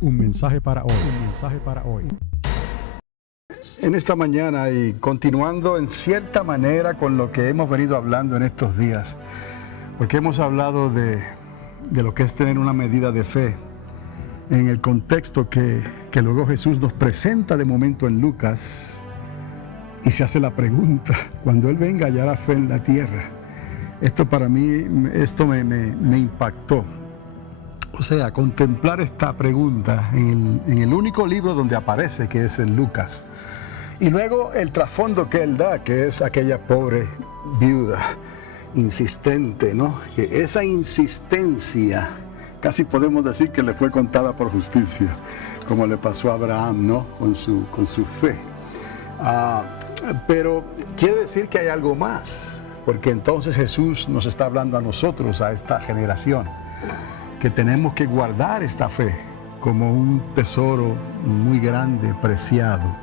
Un mensaje para hoy. Un mensaje para hoy. En esta mañana y continuando en cierta manera con lo que hemos venido hablando en estos días, porque hemos hablado de lo que es tener una medida de fe en el contexto que luego Jesús nos presenta de momento en Lucas y se hace la pregunta, cuando Él venga hallará fe en la tierra. Esto para mí, me impactó. O sea, contemplar esta pregunta en el único libro donde aparece, que es en Lucas. Y luego el trasfondo que Él da, que es aquella pobre viuda insistente, ¿no? Que esa insistencia casi podemos decir que le fue contada por justicia, como le pasó a Abraham, ¿no? Con su fe. Pero quiere decir que hay algo más, porque entonces Jesús nos está hablando a nosotros, a esta generación, que tenemos que guardar esta fe como un tesoro muy grande, preciado,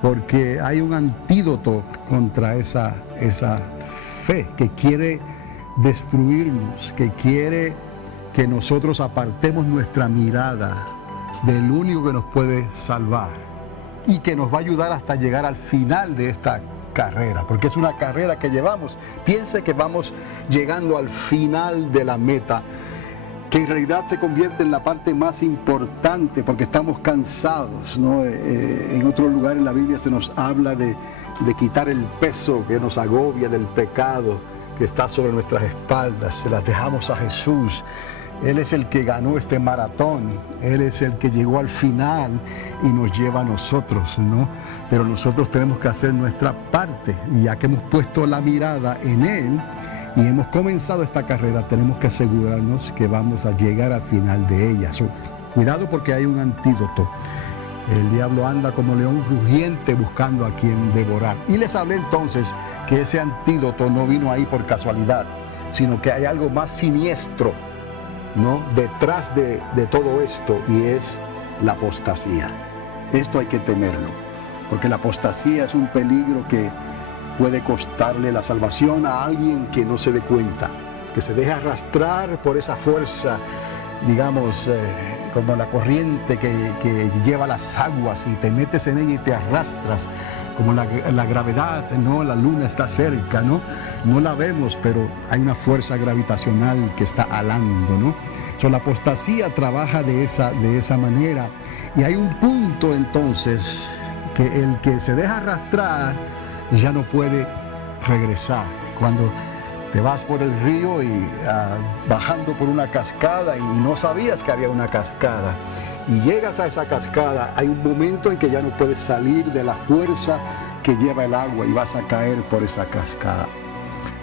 porque hay un antídoto contra esa fe que quiere destruirnos, que quiere que nosotros apartemos nuestra mirada del único que nos puede salvar y que nos va a ayudar hasta llegar al final de esta carrera, porque es una carrera que llevamos. Piense que vamos llegando al final de la meta, que en realidad se convierte en la parte más importante porque estamos cansados, ¿no? En otro lugar en la Biblia se nos habla de quitar el peso que nos agobia del pecado que está sobre nuestras espaldas, se las dejamos a Jesús. Él es el que ganó este maratón, Él es el que llegó al final y nos lleva a nosotros, ¿no? Pero nosotros tenemos que hacer nuestra parte, y ya que hemos puesto la mirada en Él y hemos comenzado esta carrera, tenemos que asegurarnos que vamos a llegar al final de ella. Cuidado, porque hay un antídoto. El diablo anda como león rugiente buscando a quien devorar. Y les hablé entonces que ese antídoto no vino ahí por casualidad, sino que hay algo más siniestro, ¿no?, detrás de todo esto, y es la apostasía. Esto hay que temerlo, porque la apostasía es un peligro que puede costarle la salvación a alguien que no se dé cuenta, que se deja arrastrar por esa fuerza, digamos, como la corriente que lleva las aguas, y te metes en ella y te arrastras, como la gravedad, ¿no? La luna está cerca, ¿no? No la vemos, pero hay una fuerza gravitacional que está alando, ¿no? La apostasía trabaja de esa manera, y hay un punto entonces que el que se deja arrastrar ya no puede regresar. Cuando te vas por el río y bajando por una cascada y no sabías que había una cascada, y llegas a esa cascada, hay un momento en que ya no puedes salir de la fuerza que lleva el agua y vas a caer por esa cascada.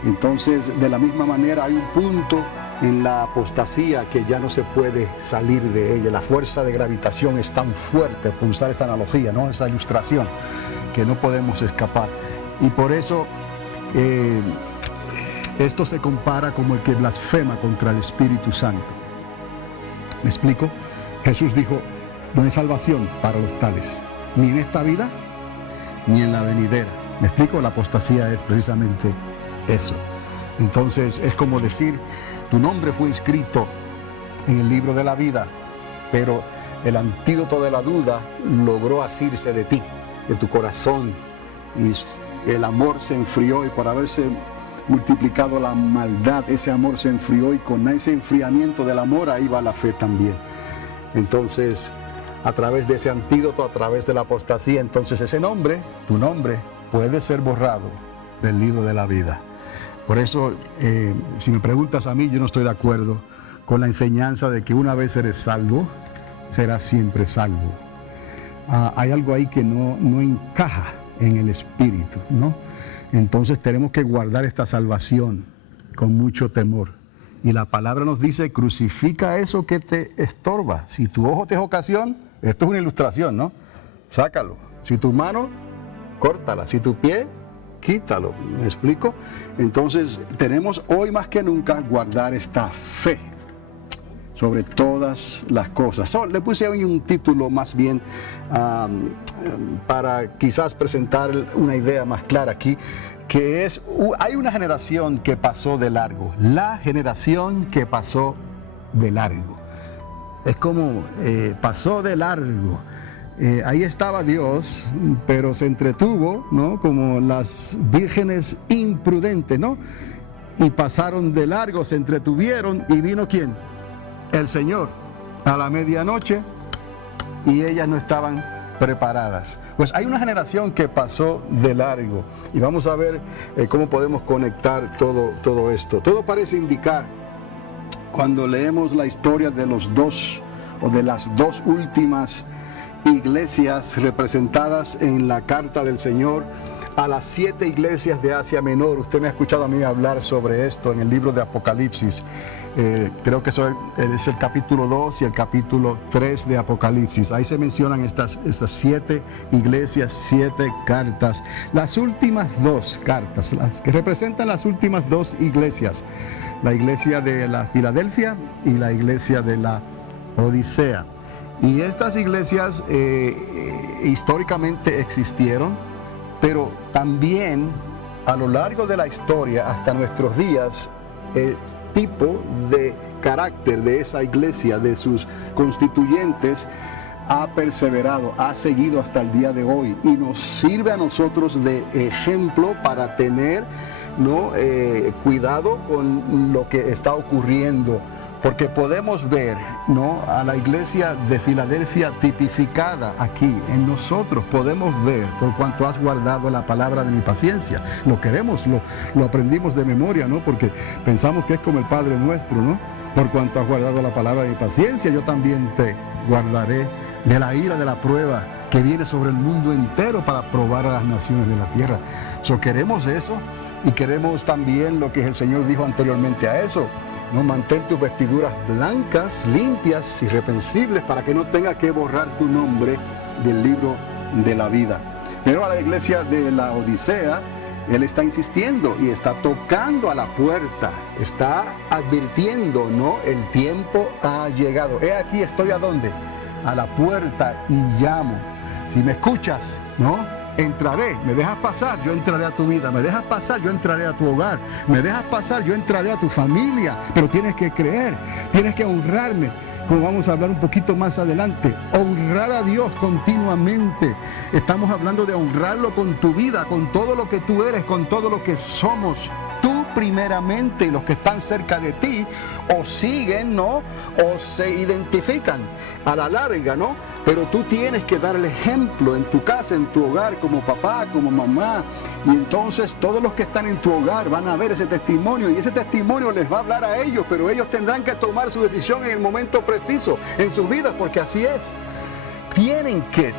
Entonces, de la misma manera, hay un punto en la apostasía que ya no se puede salir de ella. La fuerza de gravitación es tan fuerte, por usar esta analogía, ¿no?, esa ilustración, que no podemos escapar. Y por eso esto se compara como el que blasfema contra el Espíritu Santo. ¿Me explico? Jesús dijo, no hay salvación para los tales, ni en esta vida, ni en la venidera. ¿Me explico? La apostasía es precisamente eso. Entonces es como decir, tu nombre fue inscrito en el libro de la vida, pero el antídoto de la duda logró asirse de ti, de tu corazón, y el amor se enfrió, y por haberse multiplicado la maldad, ese amor se enfrió, y con ese enfriamiento del amor ahí va la fe también. Entonces, a través de ese antídoto, a través de la apostasía, entonces ese nombre, tu nombre, puede ser borrado del libro de la vida. Por eso, si me preguntas a mí, yo no estoy de acuerdo con la enseñanza de que una vez eres salvo, serás siempre salvo. Hay algo ahí que no encaja en el espíritu, ¿no? Entonces tenemos que guardar esta salvación con mucho temor. Y la palabra nos dice, crucifica eso que te estorba. Si tu ojo te es ocasión, esto es una ilustración, ¿no? Sácalo. Si tu mano, córtala. Si tu pie, quítalo. ¿Me explico? Entonces tenemos hoy más que nunca guardar esta fe sobre todas las cosas. Le puse hoy un título más bien para quizás presentar una idea más clara aquí, que es, hay una generación que pasó de largo, la generación que pasó de largo. Es como pasó de largo. Ahí estaba Dios, pero se entretuvo, ¿no? Como las vírgenes imprudentes, ¿no? Y pasaron de largo, se entretuvieron, y vino ¿quién? El Señor a la medianoche, y ellas no estaban preparadas. Pues hay una generación que pasó de largo, y vamos a ver cómo podemos conectar todo esto. Todo parece indicar, cuando leemos la historia de los dos, o de las dos últimas iglesias representadas en la carta del Señor a las 7 iglesias de Asia Menor. Usted me ha escuchado a mí hablar sobre esto en el libro de Apocalipsis. Creo que eso es el capítulo 2 y el capítulo 3 de Apocalipsis. Ahí se mencionan estas 7 iglesias, 7 cartas. Las últimas 2 cartas, las que representan las últimas 2 iglesias. La iglesia de la Filadelfia y la iglesia de la Odisea. Y estas iglesias históricamente existieron, pero también a lo largo de la historia, hasta nuestros días, el tipo de carácter de esa iglesia, de sus constituyentes, ha perseverado, ha seguido hasta el día de hoy, y nos sirve a nosotros de ejemplo para tener, ¿no? Cuidado con lo que está ocurriendo. Porque podemos ver, ¿no?, a la iglesia de Filadelfia tipificada aquí en nosotros. Podemos ver, por cuanto has guardado la palabra de mi paciencia. Lo queremos, lo aprendimos de memoria, ¿no? Porque pensamos que es como el Padre nuestro, ¿no? Por cuanto has guardado la palabra de mi paciencia, yo también te guardaré de la ira de la prueba que viene sobre el mundo entero para probar a las naciones de la tierra. Queremos eso, y queremos también lo que el Señor dijo anteriormente a eso. No, mantén tus vestiduras blancas, limpias, irreprensibles, para que no tenga que borrar tu nombre del libro de la vida. Pero a la iglesia de la Odisea, Él está insistiendo y está tocando a la puerta, está advirtiendo, ¿no? El tiempo ha llegado. He aquí, estoy ¿a dónde? A la puerta y llamo. Si me escuchas, ¿no?, entraré. Me dejas pasar, yo entraré a tu vida. Me dejas pasar, yo entraré a tu hogar. Me dejas pasar, yo entraré a tu familia. Pero tienes que creer, tienes que honrarme, como vamos a hablar un poquito más adelante. Honrar a Dios continuamente. Estamos hablando de honrarlo con tu vida, con todo lo que tú eres, con todo lo que somos. Tú primeramente, y los que están cerca de ti o siguen, ¿no?, o se identifican a la larga, ¿no? Pero tú tienes que dar el ejemplo en tu casa, en tu hogar, como papá, como mamá. Y entonces todos los que están en tu hogar van a ver ese testimonio, y ese testimonio les va a hablar a ellos, pero ellos tendrán que tomar su decisión en el momento preciso en sus vidas, porque así es.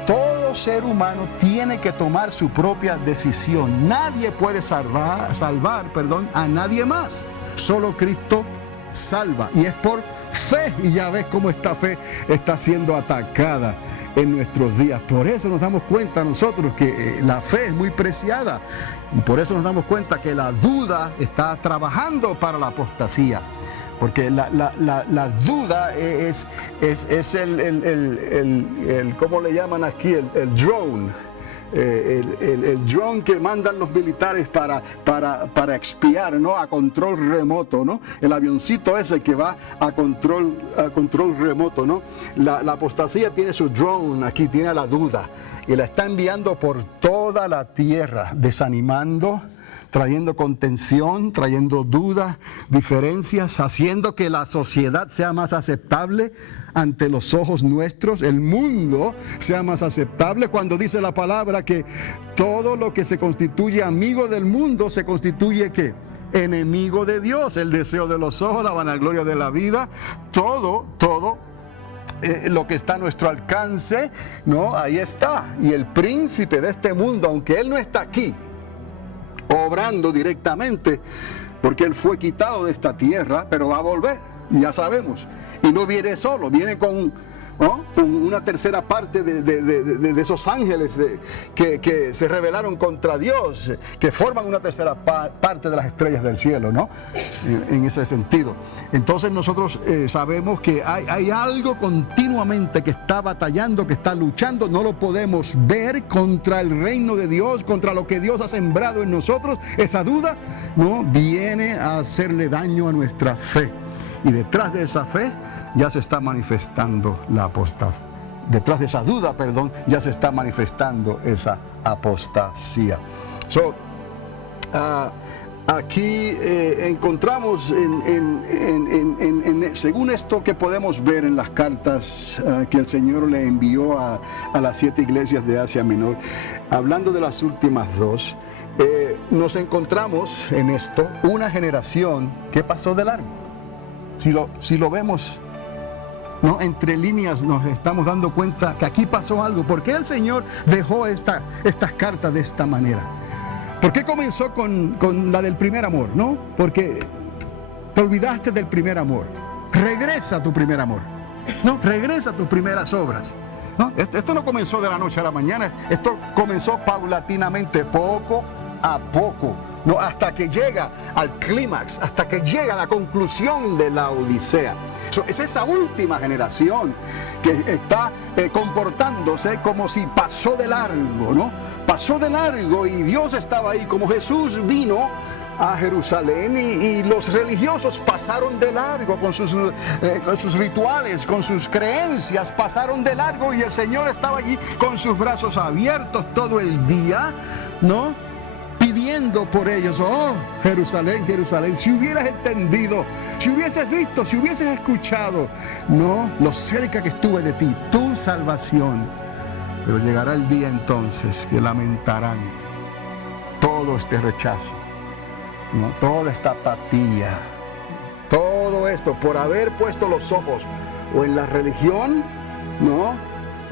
Todo ser humano tiene que tomar su propia decisión. Nadie puede salvar a nadie más. Solo Cristo salva, y es por fe, y ya ves cómo esta fe está siendo atacada en nuestros días. Por eso nos damos cuenta nosotros que la fe es muy preciada, y por eso nos damos cuenta que la duda está trabajando para la apostasía. Porque la duda es el ¿cómo le llaman aquí? El drone. El drone que mandan los militares para espiar, ¿no?, a control remoto, ¿no? El avioncito ese que va a control remoto, ¿no? La apostasía tiene su drone aquí, tiene la duda, y la está enviando por toda la tierra, desanimando, trayendo contención, trayendo dudas, diferencias, haciendo que la sociedad sea más aceptable ante los ojos nuestros, el mundo sea más aceptable, cuando dice la palabra que todo lo que se constituye amigo del mundo se constituye ¿qué? Enemigo de Dios. El deseo de los ojos, la vanagloria de la vida, todo lo que está a nuestro alcance, ¿no? Ahí está. Y el príncipe de este mundo, aunque él no está aquí obrando directamente, porque él fue quitado de esta tierra, pero va a volver, ya sabemos, y no viene solo, viene con una tercera parte de esos ángeles que se rebelaron contra Dios, que forman una tercera parte de las estrellas del cielo, ¿no? En ese sentido. Entonces nosotros sabemos que hay algo continuamente que está batallando, que está luchando. No lo podemos ver, contra el reino de Dios, contra lo que Dios ha sembrado en nosotros. Esa duda, ¿no?, viene a hacerle daño a nuestra fe. Y detrás de esa fe ya se está manifestando la apostasía. Detrás de esa duda, ya se está manifestando esa apostasía. Aquí encontramos, según esto que podemos ver en las cartas que el Señor le envió a las 7 iglesias de Asia Menor, hablando de las últimas 2, nos encontramos en esto una generación que pasó de largo. Si lo vemos, ¿no? Entre líneas nos estamos dando cuenta que aquí pasó algo. ¿Por qué el Señor dejó estas cartas de esta manera? ¿Por qué comenzó con la del primer amor? ¿No? Porque te olvidaste del primer amor. Regresa a tu primer amor. ¿No? Regresa a tus primeras obras. ¿No? Esto no comenzó de la noche a la mañana. Esto comenzó paulatinamente, poco a poco, ¿no? Hasta que llega al clímax, hasta que llega a la conclusión de la Odisea. Es esa última generación que está comportándose como si pasó de largo, ¿no? Pasó de largo y Dios estaba ahí, como Jesús vino a Jerusalén y los religiosos pasaron de largo con sus rituales, con sus creencias, pasaron de largo y el Señor estaba allí con sus brazos abiertos todo el día, ¿no? Pidiendo por ellos. Oh, Jerusalén, Jerusalén, si hubieras entendido, si hubieses visto, si hubieses escuchado, no, lo cerca que estuve de ti, tu salvación. Pero llegará el día entonces que lamentarán todo este rechazo, ¿no? Toda esta apatía, todo esto por haber puesto los ojos o en la religión, ¿no?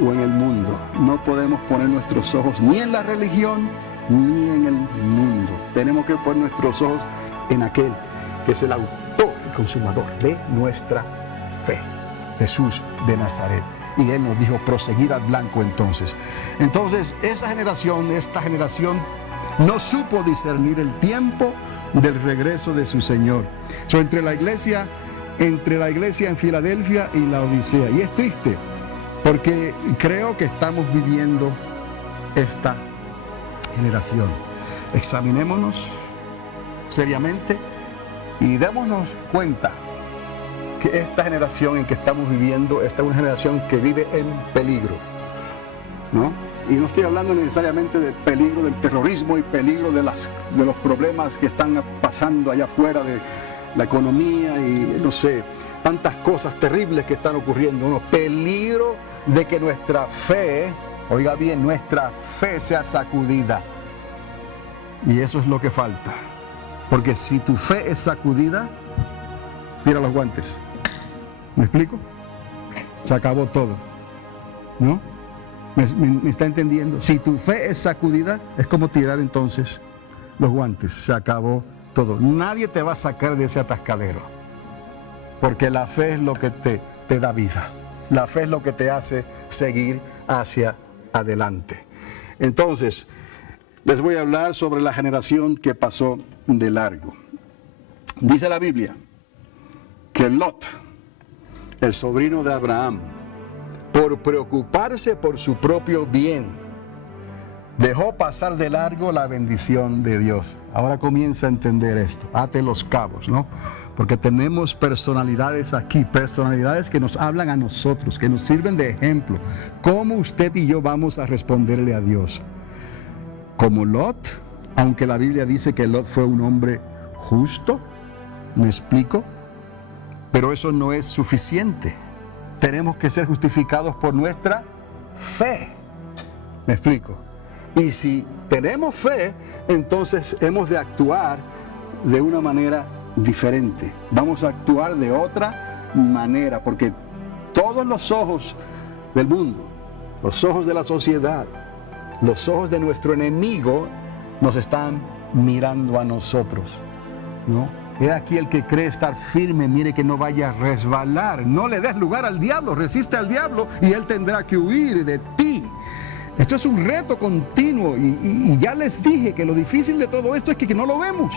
O en el mundo. No podemos poner nuestros ojos ni en la religión ni en el mundo. Tenemos que poner nuestros ojos en aquel que es el autor y consumador de nuestra fe, Jesús de Nazaret. Y Él nos dijo proseguir al blanco entonces. Entonces esta generación no supo discernir el tiempo del regreso de su Señor. Entre la iglesia en Filadelfia y la Odisea. Y es triste porque creo que estamos viviendo esta generación. Examinémonos seriamente y démonos cuenta que esta generación en que estamos viviendo, esta es una generación que vive en peligro, ¿no? Y no estoy hablando necesariamente del peligro del terrorismo y peligro de los problemas que están pasando allá afuera, de la economía y no sé, tantas cosas terribles que están ocurriendo, ¿no? Peligro de que nuestra fe, oiga bien, nuestra fe sea sacudida. Y eso es lo que falta. Porque si tu fe es sacudida, mira los guantes. ¿Me explico? Se acabó todo, ¿no? ¿Me está entendiendo? Si tu fe es sacudida, es como tirar entonces los guantes. Se acabó todo. Nadie te va a sacar de ese atascadero. Porque la fe es lo que te da vida. La fe es lo que te hace seguir hacia adelante. Entonces, les voy a hablar sobre la generación que pasó de largo. Dice la Biblia que Lot, el sobrino de Abraham, por preocuparse por su propio bien, dejó pasar de largo la bendición de Dios. Ahora comienza a entender esto. Ate los cabos, ¿no? Porque tenemos personalidades aquí, personalidades que nos hablan a nosotros, que nos sirven de ejemplo. ¿Cómo usted y yo vamos a responderle a Dios? Como Lot, aunque la Biblia dice que Lot fue un hombre justo, ¿me explico? Pero eso no es suficiente. Tenemos que ser justificados por nuestra fe. ¿Me explico? Y si tenemos fe, entonces hemos de actuar de una manera diferente. Vamos a actuar de otra manera, porque todos los ojos del mundo, los ojos de la sociedad, los ojos de nuestro enemigo nos están mirando a nosotros, ¿no? He aquí el que cree estar firme, mire que no vaya a resbalar. No le des lugar al diablo, resiste al diablo y él tendrá que huir de ti. Esto es un reto continuo y ya les dije que lo difícil de todo esto es que no lo vemos.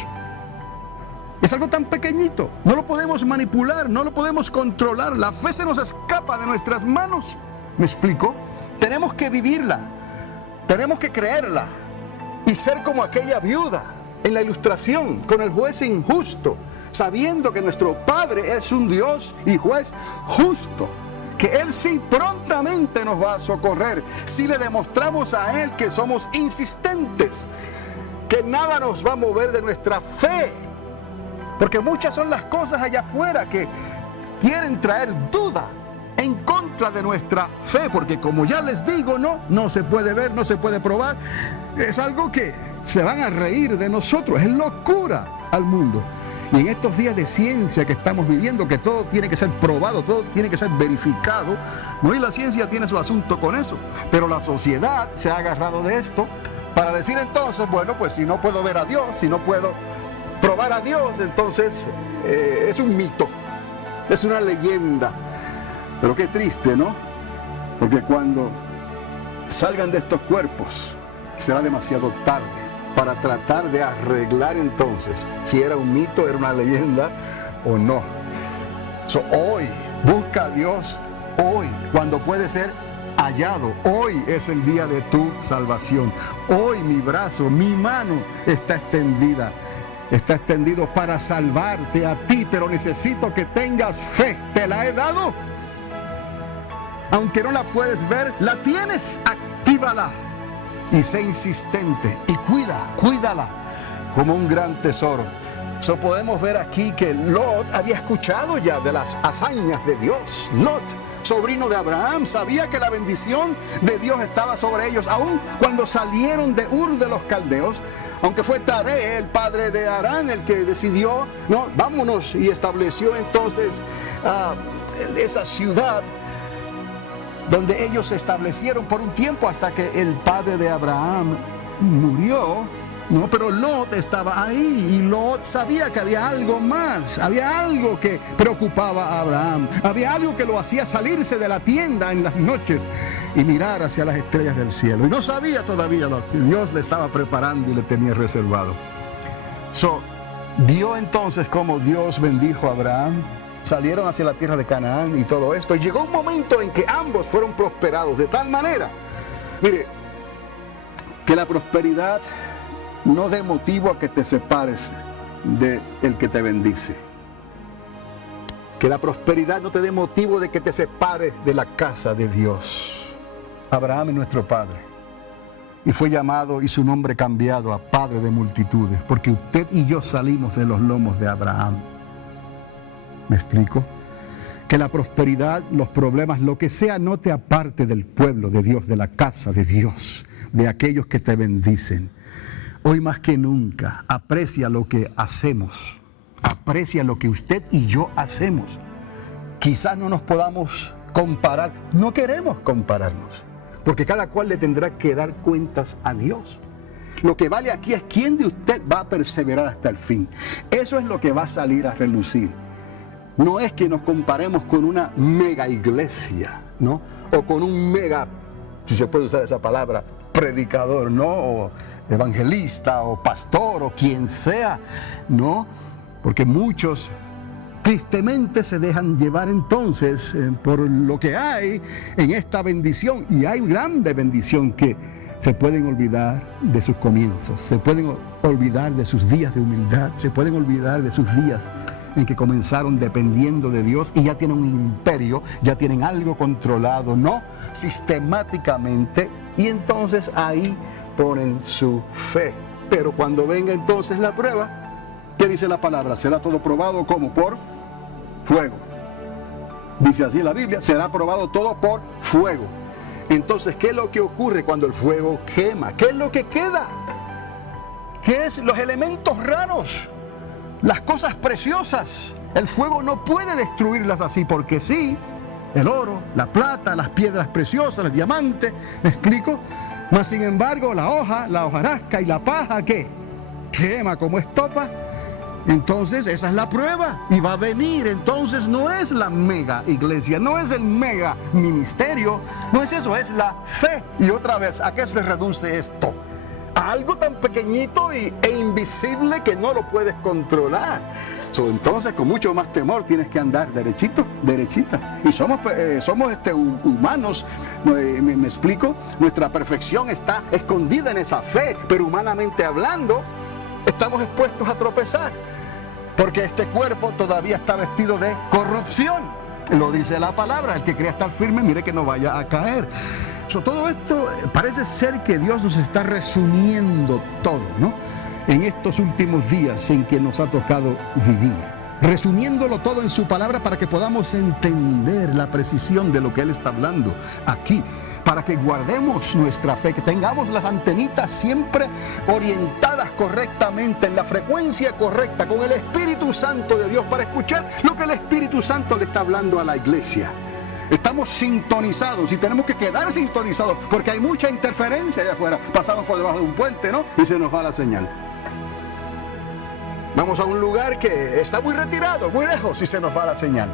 Es algo tan pequeñito, no lo podemos manipular, no lo podemos controlar. La fe se nos escapa de nuestras manos. ¿Me explico? Tenemos que vivirla, tenemos que creerla y ser como aquella viuda en la ilustración con el juez injusto sabiendo que nuestro Padre es un Dios y juez justo, que Él sí prontamente nos va a socorrer si le demostramos a Él que somos insistentes, que nada nos va a mover de nuestra fe, porque muchas son las cosas allá afuera que quieren traer duda en contra de nuestra fe, porque como ya les digo, no se puede ver, no se puede probar, es algo que se van a reír de nosotros, es locura al mundo. Y en estos días de ciencia que estamos viviendo, que todo tiene que ser probado, todo tiene que ser verificado, ¿no? Y la ciencia tiene su asunto con eso, pero la sociedad se ha agarrado de esto para decir entonces, bueno, pues si no puedo ver a Dios, si no puedo probar a Dios, entonces es un mito, es una leyenda. Pero qué triste, ¿no? Porque cuando salgan de estos cuerpos, será demasiado tarde para tratar de arreglar entonces si era un mito, era una leyenda o no. Hoy, busca a Dios hoy, cuando puede ser hallado. Hoy es el día de tu salvación. Hoy mi brazo, mi mano está extendida. Está extendido para salvarte a ti, pero necesito que tengas fe. Te la he dado. Aunque no la puedes ver, la tienes. Actívala. Y sé insistente. Y cuídala como un gran tesoro. Podemos ver aquí que Lot había escuchado ya de las hazañas de Dios. Lot, sobrino de Abraham, sabía que la bendición de Dios estaba sobre ellos, aun cuando salieron de Ur de los Caldeos. Aunque fue Taré, el padre de Harán, el que decidió, vámonos, y estableció entonces esa ciudad donde ellos se establecieron por un tiempo hasta que el padre de Abraham murió, pero Lot estaba ahí y Lot sabía que había algo más, había algo que preocupaba a Abraham, había algo que lo hacía salirse de la tienda en las noches y mirar hacia las estrellas del cielo, y no sabía todavía lo que Dios le estaba preparando y le tenía reservado. Vio entonces cómo Dios bendijo a Abraham, salieron hacia la tierra de Canaán y todo esto, y llegó un momento en que ambos fueron prosperados de tal manera, mire, que la prosperidad no dé motivo a que te separes del que te bendice. Que la prosperidad no te dé motivo de que te separes de la casa de Dios. Abraham es nuestro padre, y fue llamado y su nombre cambiado a Padre de multitudes, porque usted y yo salimos de los lomos de Abraham. ¿Me explico? Que la prosperidad, los problemas, lo que sea, no te aparte del pueblo de Dios, de la casa de Dios, de aquellos que te bendicen. Hoy más que nunca, aprecia lo que hacemos, aprecia lo que usted y yo hacemos. Quizás no nos podamos comparar, no queremos compararnos, porque cada cual le tendrá que dar cuentas a Dios. Lo que vale aquí es quién de usted va a perseverar hasta el fin. Eso es lo que va a salir a relucir. No es que nos comparemos con una mega iglesia, ¿no? O con un mega, si se puede usar esa palabra, predicador, ¿no? O evangelista, o pastor, o quien sea, ¿no? Porque muchos tristemente se dejan llevar entonces por lo que hay en esta bendición. Y hay grande bendición que se pueden olvidar de sus comienzos, se pueden olvidar de sus días de humildad, se pueden olvidar de sus días en que comenzaron dependiendo de Dios y ya tienen un imperio, ya tienen algo controlado, no sistemáticamente, y entonces ahí ponen su fe. Pero cuando venga entonces la prueba, ¿qué dice la palabra? ¿Será todo probado como? Por fuego. Dice así la Biblia, será probado todo por fuego. Entonces, ¿qué es lo que ocurre cuando el fuego quema? ¿Qué es lo que queda? ¿Qué es los elementos raros? Las cosas preciosas. El fuego no puede destruirlas así porque sí. El oro, la plata, las piedras preciosas, los diamantes, ¿me explico? Mas sin embargo, la hoja, la hojarasca y la paja, ¿qué? Quema como estopa. Entonces esa es la prueba y va a venir. Entonces no es la mega iglesia, no es el mega ministerio, no es eso, es la fe. Y otra vez, ¿a qué se reduce esto? A algo tan pequeñito e invisible que no lo puedes controlar. Entonces con mucho más temor tienes que andar derechito, derechita. Y somos humanos, me explico, nuestra perfección está escondida en esa fe, pero humanamente hablando estamos expuestos a tropezar. porque este cuerpo todavía está vestido de corrupción. Lo dice la palabra, el que crea estar firme, mire que no vaya a caer. Todo esto parece ser que Dios nos está resumiendo todo, ¿no? En estos últimos días en que nos ha tocado vivir. Resumiéndolo todo en su palabra para que podamos entender la precisión de lo que Él está hablando aquí. Para que guardemos nuestra fe, que tengamos las antenitas siempre orientadas correctamente, en la frecuencia correcta, con el Espíritu Santo de Dios, para escuchar lo que el Espíritu Santo le está hablando a la iglesia. Estamos sintonizados y tenemos que quedar sintonizados, porque hay mucha interferencia allá afuera. Pasamos por debajo de un puente, ¿no? Y se nos va la señal. Vamos a un lugar que está muy retirado, muy lejos, y se nos va la señal.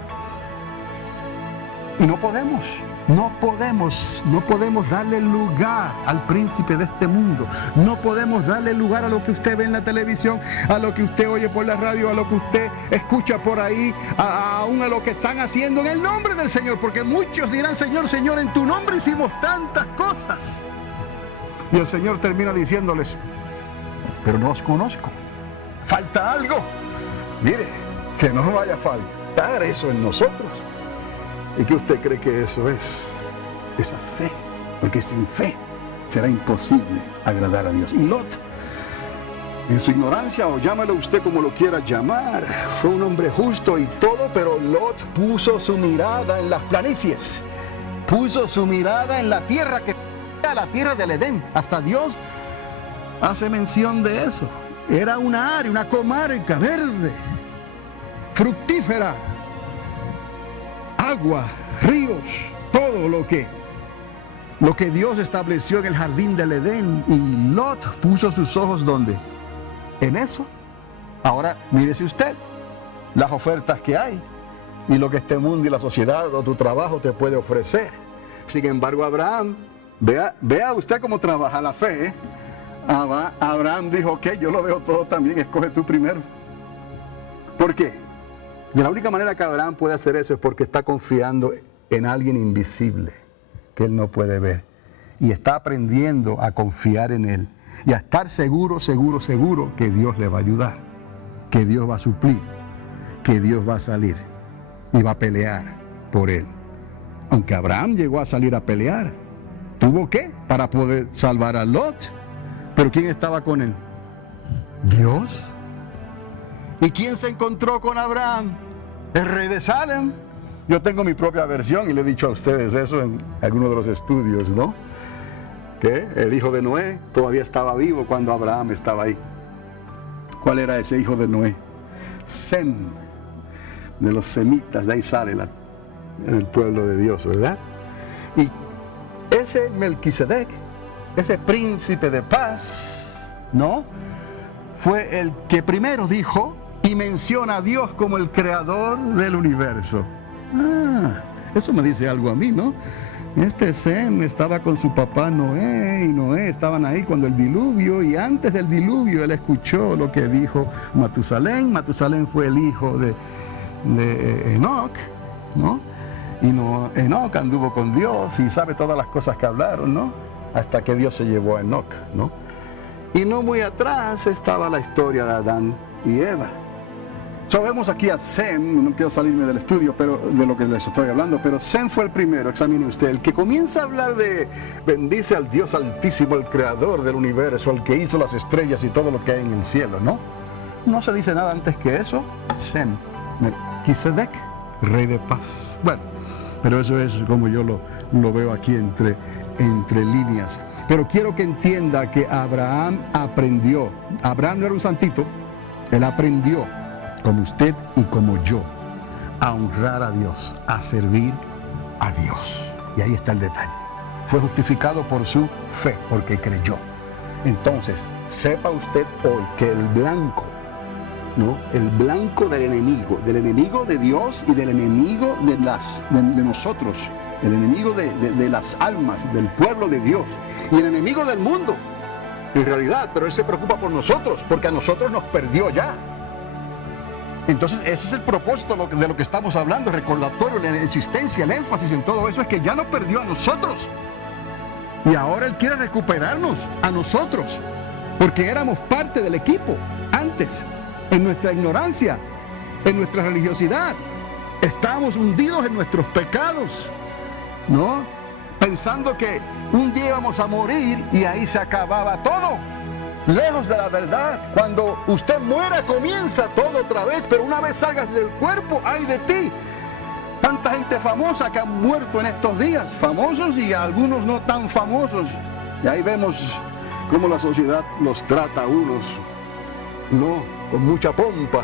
Y no podemos darle lugar al príncipe de este mundo. No podemos darle lugar a lo que usted ve en la televisión, a lo que usted oye por la radio, a lo que usted escucha por ahí, aún a lo que están haciendo en el nombre del Señor. Porque muchos dirán: Señor, Señor, en tu nombre hicimos tantas cosas. Y el Señor termina diciéndoles: pero no os conozco. Falta algo. Mire, que no vaya a faltar eso en nosotros. ¿Y qué usted cree que eso es? Esa fe. Porque sin fe será imposible agradar a Dios. Y Lot, en su ignorancia, o llámalo usted como lo quiera llamar, fue un hombre justo y todo, pero Lot puso su mirada en las planicies. Puso su mirada en la tierra que era la tierra del Edén. Hasta Dios hace mención de eso. Era una área, una comarca verde, fructífera. Agua, ríos, todo lo que Dios estableció en el jardín del Edén. Y Lot puso sus ojos ¿dónde? En eso. Ahora mírese usted las ofertas que hay y lo que este mundo y la sociedad o tu trabajo te puede ofrecer. Sin embargo, Abraham, vea usted cómo trabaja la fe, ¿eh? Abraham dijo: ok, yo lo veo todo también, escoge tú primero. ¿Por qué? De la única manera que Abraham puede hacer eso es porque está confiando en alguien invisible que él no puede ver. Y está aprendiendo a confiar en él. Y a estar seguro que Dios le va a ayudar. Que Dios va a suplir. Que Dios va a salir. Y va a pelear por él. Aunque Abraham llegó a salir a pelear. ¿Tuvo qué? Para poder salvar a Lot. ¿Pero quién estaba con él? Dios. ¿Y quién se encontró con Abraham? El rey de Salem. Yo tengo mi propia versión y le he dicho a ustedes eso en algunos de los estudios, ¿no? Que el hijo de Noé todavía estaba vivo cuando Abraham estaba ahí. ¿Cuál era ese hijo de Noé? Sem, de los semitas, de ahí sale en el pueblo de Dios, ¿verdad? Y ese Melquisedec, ese príncipe de paz, ¿no? Fue el que primero dijo y menciona a Dios como el creador del universo. Eso me dice algo a mí, ¿no? Este Sem estaba con su papá Noé, y Noé estaban ahí cuando el diluvio, y antes del diluvio él escuchó lo que dijo Matusalén. Matusalén fue el hijo de Enoc, ¿no? Y Enoc anduvo con Dios y sabe todas las cosas que hablaron, ¿no? Hasta que Dios se llevó a Enoc, ¿no? Y no muy atrás estaba la historia de Adán y Eva. Vemos aquí a Sem, no quiero salirme del estudio, pero de lo que les estoy hablando, pero Sem fue el primero, examine usted, el que comienza a hablar de bendice al Dios Altísimo, el creador del universo, el que hizo las estrellas y todo lo que hay en el cielo, ¿no? No se dice nada antes que eso. Sem, Melquisedec, rey de paz. Bueno, pero eso es como yo lo veo aquí entre líneas. Pero quiero que entienda que Abraham aprendió. Abraham no era un santito, él aprendió, como usted y como yo, a honrar a Dios, a servir a Dios. Y ahí está el detalle. Fue justificado por su fe, porque creyó. Entonces, sepa usted hoy que el blanco, ¿no? El blanco del enemigo de Dios y del enemigo de nosotros, el enemigo de las almas, del pueblo de Dios, y el enemigo del mundo, en realidad, pero Él se preocupa por nosotros, porque a nosotros nos perdió ya. Entonces ese es el propósito de lo que estamos hablando, el recordatorio, la existencia, el énfasis en todo eso es que ya nos perdió a nosotros. Y ahora Él quiere recuperarnos a nosotros, porque éramos parte del equipo antes, en nuestra ignorancia. en nuestra religiosidad. Estábamos hundidos en nuestros pecados, ¿no? Pensando que un día íbamos a morir y ahí se acababa todo. Lejos de la verdad. Cuando usted muera comienza todo otra vez, pero una vez salgas del cuerpo, ¡ay de ti! Tanta gente famosa que han muerto en estos días, famosos y algunos no tan famosos. Y ahí vemos cómo la sociedad los trata a unos, no, con mucha pompa,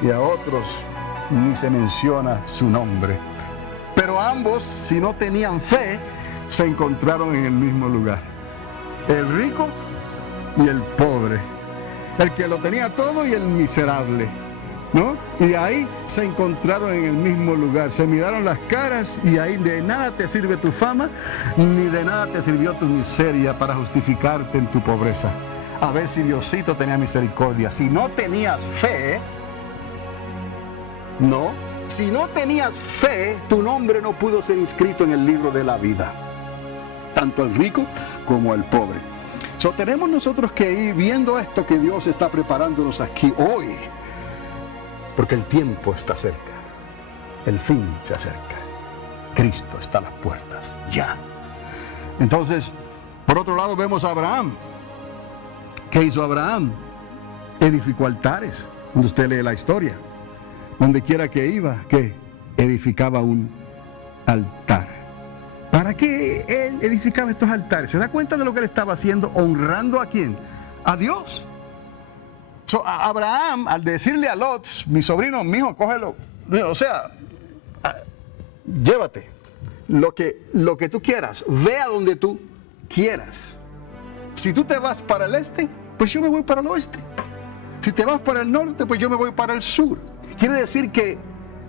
y a otros ni se menciona su nombre. Pero ambos, si no tenían fe, se encontraron en el mismo lugar. El rico y el pobre. El que lo tenía todo y el miserable, ¿no? Y ahí se encontraron en el mismo lugar. Se miraron las caras y ahí de nada te sirve tu fama, ni de nada te sirvió tu miseria para justificarte en tu pobreza. A ver si Diosito tenía misericordia. Si no tenías fe, no. Si no tenías fe, tu nombre no pudo ser inscrito en el libro de la vida. Tanto el rico como el pobre. So, tenemos nosotros que ir viendo esto que Dios está preparándonos aquí hoy. Porque el tiempo está cerca. El fin se acerca. Cristo está a las puertas. Ya. Entonces, por otro lado vemos a Abraham. ¿Qué hizo Abraham? Edificó altares. Cuando usted lee la historia. Donde quiera que iba, que edificaba un altar. ¿Para qué él edificaba estos altares? ¿Se da cuenta de lo que él estaba haciendo? ¿Honrando a quién? A Dios. Abraham, al decirle a Lot, mi sobrino, mi hijo, cógelo. O sea, llévate lo que tú quieras. Ve a donde tú quieras. Si tú te vas para el este, pues yo me voy para el oeste. Si te vas para el norte, pues yo me voy para el sur. Quiere decir que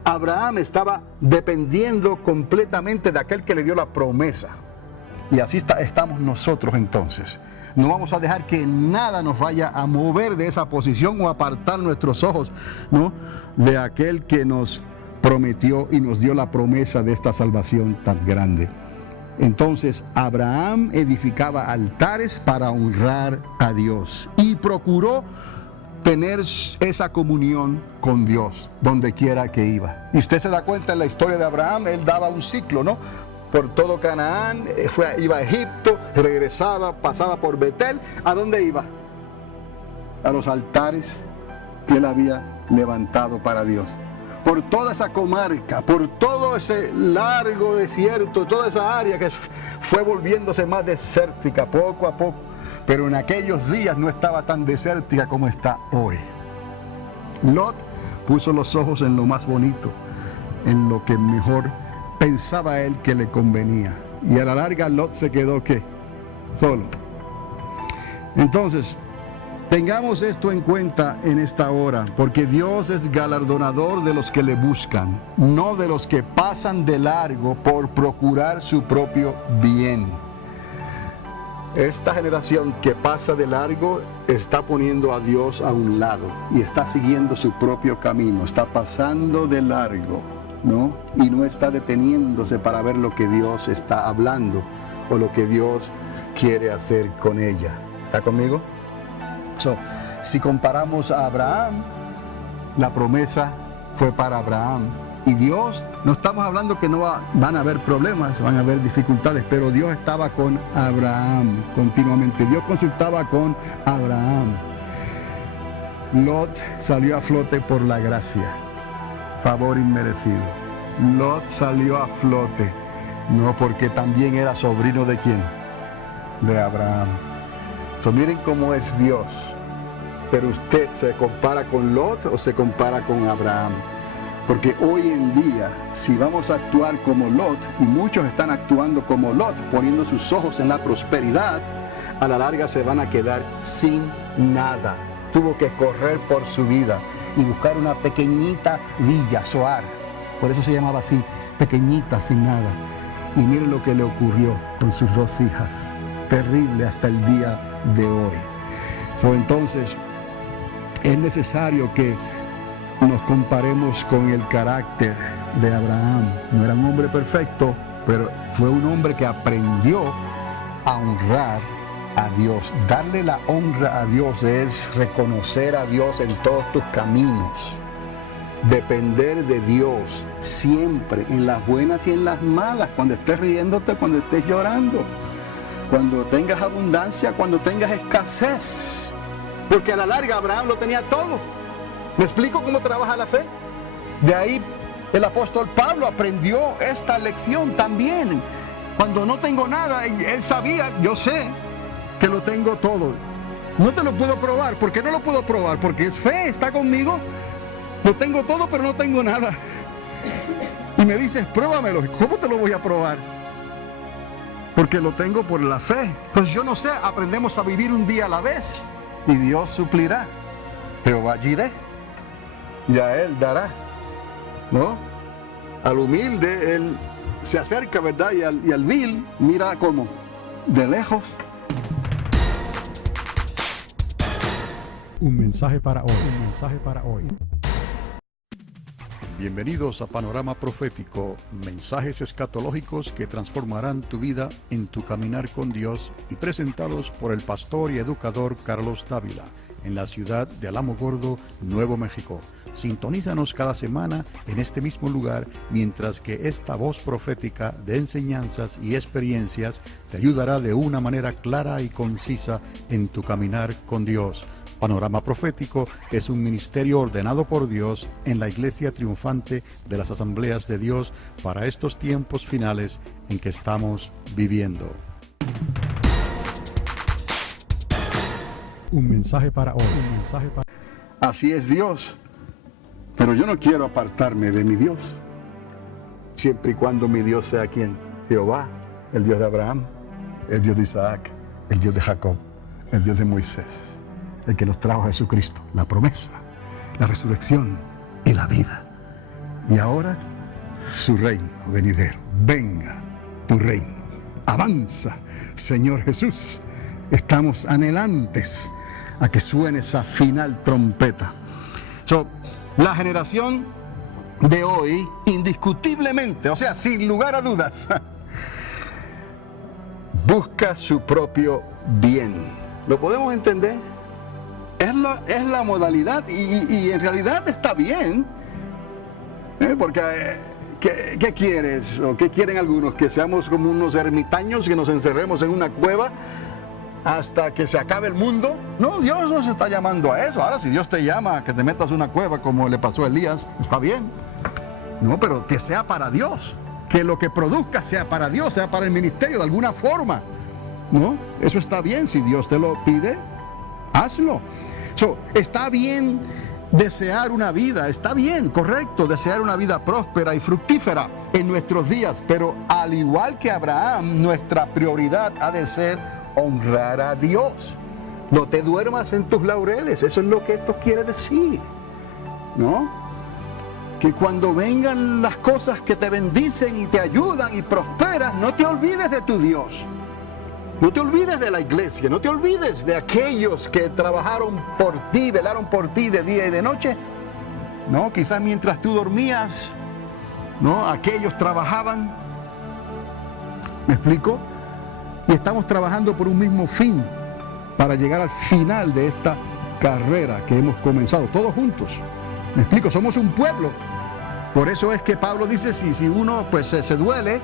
Abraham estaba dependiendo completamente de aquel que le dio la promesa. Y así estamos nosotros entonces. No vamos a dejar que nada nos vaya a mover de esa posición o apartar nuestros ojos, ¿no?, de aquel que nos prometió y nos dio la promesa de esta salvación tan grande. Entonces Abraham edificaba altares para honrar a Dios y procuró tener esa comunión con Dios donde quiera que iba. Y usted se da cuenta en la historia de Abraham, él daba un ciclo, ¿no?, por todo Canaán, iba a Egipto, regresaba, pasaba por Betel. ¿A dónde iba? A los altares que él había levantado para Dios. Por toda esa comarca, por todo ese largo desierto, toda esa área que fue volviéndose más desértica poco a poco. Pero en aquellos días no estaba tan desértica como está hoy. Lot puso los ojos en lo más bonito, en lo que mejor pensaba él que le convenía. Y a la larga Lot se quedó, ¿qué?, solo. Entonces, tengamos esto en cuenta en esta hora, porque Dios es galardonador de los que le buscan, no de los que pasan de largo por procurar su propio bien. Esta generación que pasa de largo está poniendo a Dios a un lado y está siguiendo su propio camino, está pasando de largo, ¿no? Y no está deteniéndose para ver lo que Dios está hablando o lo que Dios quiere hacer con ella. ¿Está conmigo? Si comparamos a Abraham, la promesa fue para Abraham. Y Dios, no estamos hablando que no van a haber problemas, van a haber dificultades, pero Dios estaba con Abraham continuamente. Dios consultaba con Abraham. Lot salió a flote por la gracia, favor inmerecido. Lot salió a flote, no porque también era sobrino de ¿quién? De Abraham. Miren cómo es Dios. Pero usted se compara con Lot o se compara con Abraham. Porque hoy en día, si vamos a actuar como Lot, y muchos están actuando como Lot, poniendo sus ojos en la prosperidad, a la larga se van a quedar sin nada. Tuvo que correr por su vida y buscar una pequeñita villa, Zoar. Por eso se llamaba así, pequeñita, sin nada. Y miren lo que le ocurrió con sus dos hijas. Terrible hasta el día de hoy. Entonces, es necesario que nos comparemos con el carácter de Abraham. No era un hombre perfecto, pero fue un hombre que aprendió a honrar a Dios. Darle la honra a Dios es reconocer a Dios en todos tus caminos. depender de Dios siempre, en las buenas y en las malas, cuando estés riéndote, cuando estés llorando, cuando tengas abundancia, cuando tengas escasez, porque a la larga Abraham lo tenía todo. ¿Me explico cómo trabaja la fe? De ahí el apóstol Pablo aprendió esta lección también. Cuando no tengo nada, él sabía, yo sé que lo tengo todo. No te lo puedo probar. ¿Por qué no lo puedo probar? Porque es fe, está conmigo. Lo tengo todo, pero no tengo nada. Y me dices, pruébamelo. ¿Cómo te lo voy a probar? Porque lo tengo por la fe. Pues yo no sé, aprendemos a vivir un día a la vez. Y Dios suplirá. Jehová Jireh. Ya Él dará. ¿No? Al humilde Él se acerca, ¿verdad? Y al vil, mira cómo. De lejos. Un mensaje para hoy. Un mensaje para hoy. Bienvenidos a Panorama Profético, mensajes escatológicos que transformarán tu vida en tu caminar con Dios y presentados por el pastor y educador Carlos Dávila en la ciudad de Alamogordo, Nuevo México. Sintonízanos cada semana en este mismo lugar mientras que esta voz profética de enseñanzas y experiencias te ayudará de una manera clara y concisa en tu caminar con Dios. Panorama Profético es un ministerio ordenado por Dios en la Iglesia Triunfante de las Asambleas de Dios para estos tiempos finales en que estamos viviendo. Un mensaje para hoy. Un mensaje para... Así es Dios. Pero yo no quiero apartarme de mi Dios. Siempre y cuando mi Dios sea ¿quién? Jehová, el Dios de Abraham, el Dios de Isaac, el Dios de Jacob, el Dios de Moisés. El que nos trajo a Jesucristo, la promesa, la resurrección y la vida. Y ahora, su reino venidero. Venga tu reino. Avanza, Señor Jesús. Estamos anhelantes a que suene esa final trompeta. La generación de hoy, indiscutiblemente, o sea, sin lugar a dudas, busca su propio bien. ¿Lo podemos entender? Es la modalidad y en realidad está bien, porque ¿qué quieres? ¿O qué quieren algunos? Que seamos como unos ermitaños, que nos encerremos en una cueva hasta que se acabe el mundo. No, Dios nos está llamando a eso. Ahora, si Dios te llama a que te metas en una cueva como le pasó a Elías, está bien. No, pero que sea para Dios, que lo que produzca sea para Dios, sea para el ministerio de alguna forma. ¿No? Eso está bien, si Dios te lo pide, hazlo. Está bien desear una vida, está bien, correcto, desear una vida próspera y fructífera en nuestros días, pero al igual que Abraham, nuestra prioridad ha de ser honrar a Dios. No te duermas en tus laureles, eso es lo que esto quiere decir, ¿no? Que cuando vengan las cosas que te bendicen y te ayudan y prosperas, no te olvides de tu Dios. No te olvides de la iglesia, no te olvides de aquellos que trabajaron por ti, velaron por ti de día y de noche. No, quizás mientras tú dormías, no, aquellos trabajaban. ¿Me explico? Y estamos trabajando por un mismo fin para llegar al final de esta carrera que hemos comenzado, todos juntos. ¿Me explico? Somos un pueblo. Por eso es que Pablo dice, si uno pues se duele,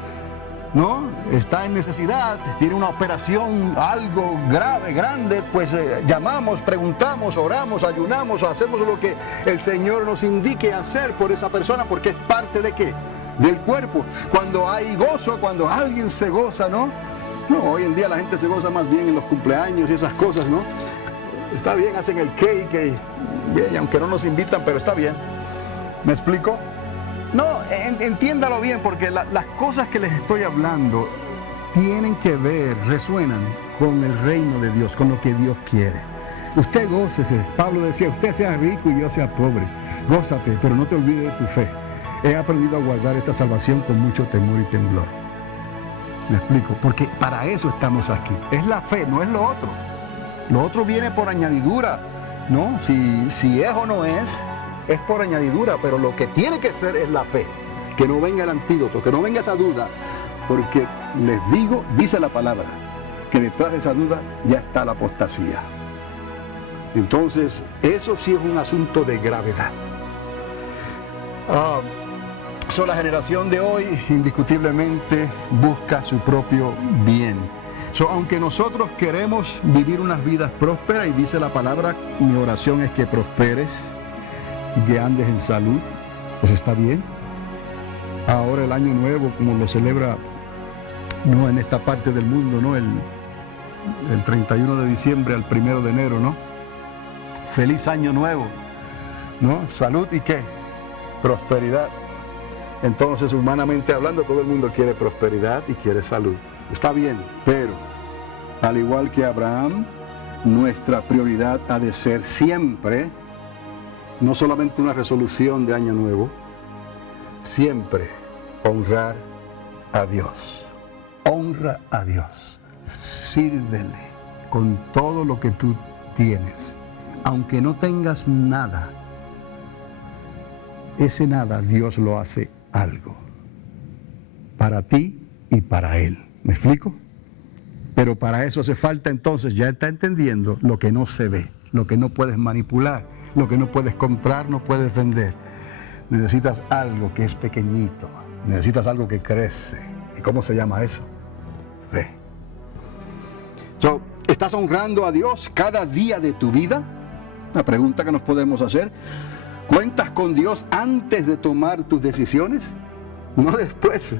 ¿no? Está en necesidad, tiene una operación, algo grave, grande, pues llamamos, preguntamos, oramos, ayunamos, hacemos lo que el Señor nos indique hacer por esa persona, porque es parte de ¿qué? Del cuerpo. Cuando hay gozo, cuando alguien se goza, ¿no? No, hoy en día la gente se goza más bien en los cumpleaños y esas cosas, ¿no? Está bien, hacen el cake, y aunque no nos invitan, pero está bien. ¿Me explico? No, entiéndalo bien, porque las cosas que les estoy hablando tienen que ver, resuenan con el reino de Dios, con lo que Dios quiere. Usted gócese. Pablo decía, usted sea rico y yo sea pobre. Gózate, pero no te olvides de tu fe. He aprendido a guardar esta salvación con mucho temor y temblor. ¿Me explico? Porque para eso estamos aquí. Es la fe, no es lo otro. Lo otro viene por añadidura, ¿no? Si es o no es por añadidura, pero lo que tiene que ser es la fe. Que no venga el antídoto, que no venga esa duda, porque les digo, dice la palabra, que detrás de esa duda ya está la apostasía. Entonces, eso sí es un asunto de gravedad. La generación de hoy indiscutiblemente busca su propio bien. Aunque nosotros queremos vivir unas vidas prósperas, y dice la palabra, mi oración es que prosperes y que andes en salud, pues está bien. Ahora el año nuevo, como lo celebra no en esta parte del mundo, ¿no? El 31 de diciembre al 1 de enero, ¿no? Feliz año nuevo, ¿no? Salud y ¿qué? Prosperidad. Entonces, humanamente hablando, todo el mundo quiere prosperidad y quiere salud. Está bien, pero al igual que Abraham, nuestra prioridad ha de ser siempre, no solamente una resolución de año nuevo, siempre honrar a Dios. Honra a Dios. Sírvele con todo lo que tú tienes. Aunque no tengas nada, ese nada Dios lo hace algo para ti y para Él. ¿Me explico? Pero para eso hace falta entonces, ya está entendiendo, lo que no se ve, lo que no puedes manipular, lo que no puedes comprar, no puedes vender. Necesitas algo que es pequeñito, necesitas algo que crece. ¿Y cómo se llama eso? Fe. ¿Estás honrando a Dios cada día de tu vida? La pregunta que nos podemos hacer. ¿Cuentas con Dios antes de tomar tus decisiones? No después.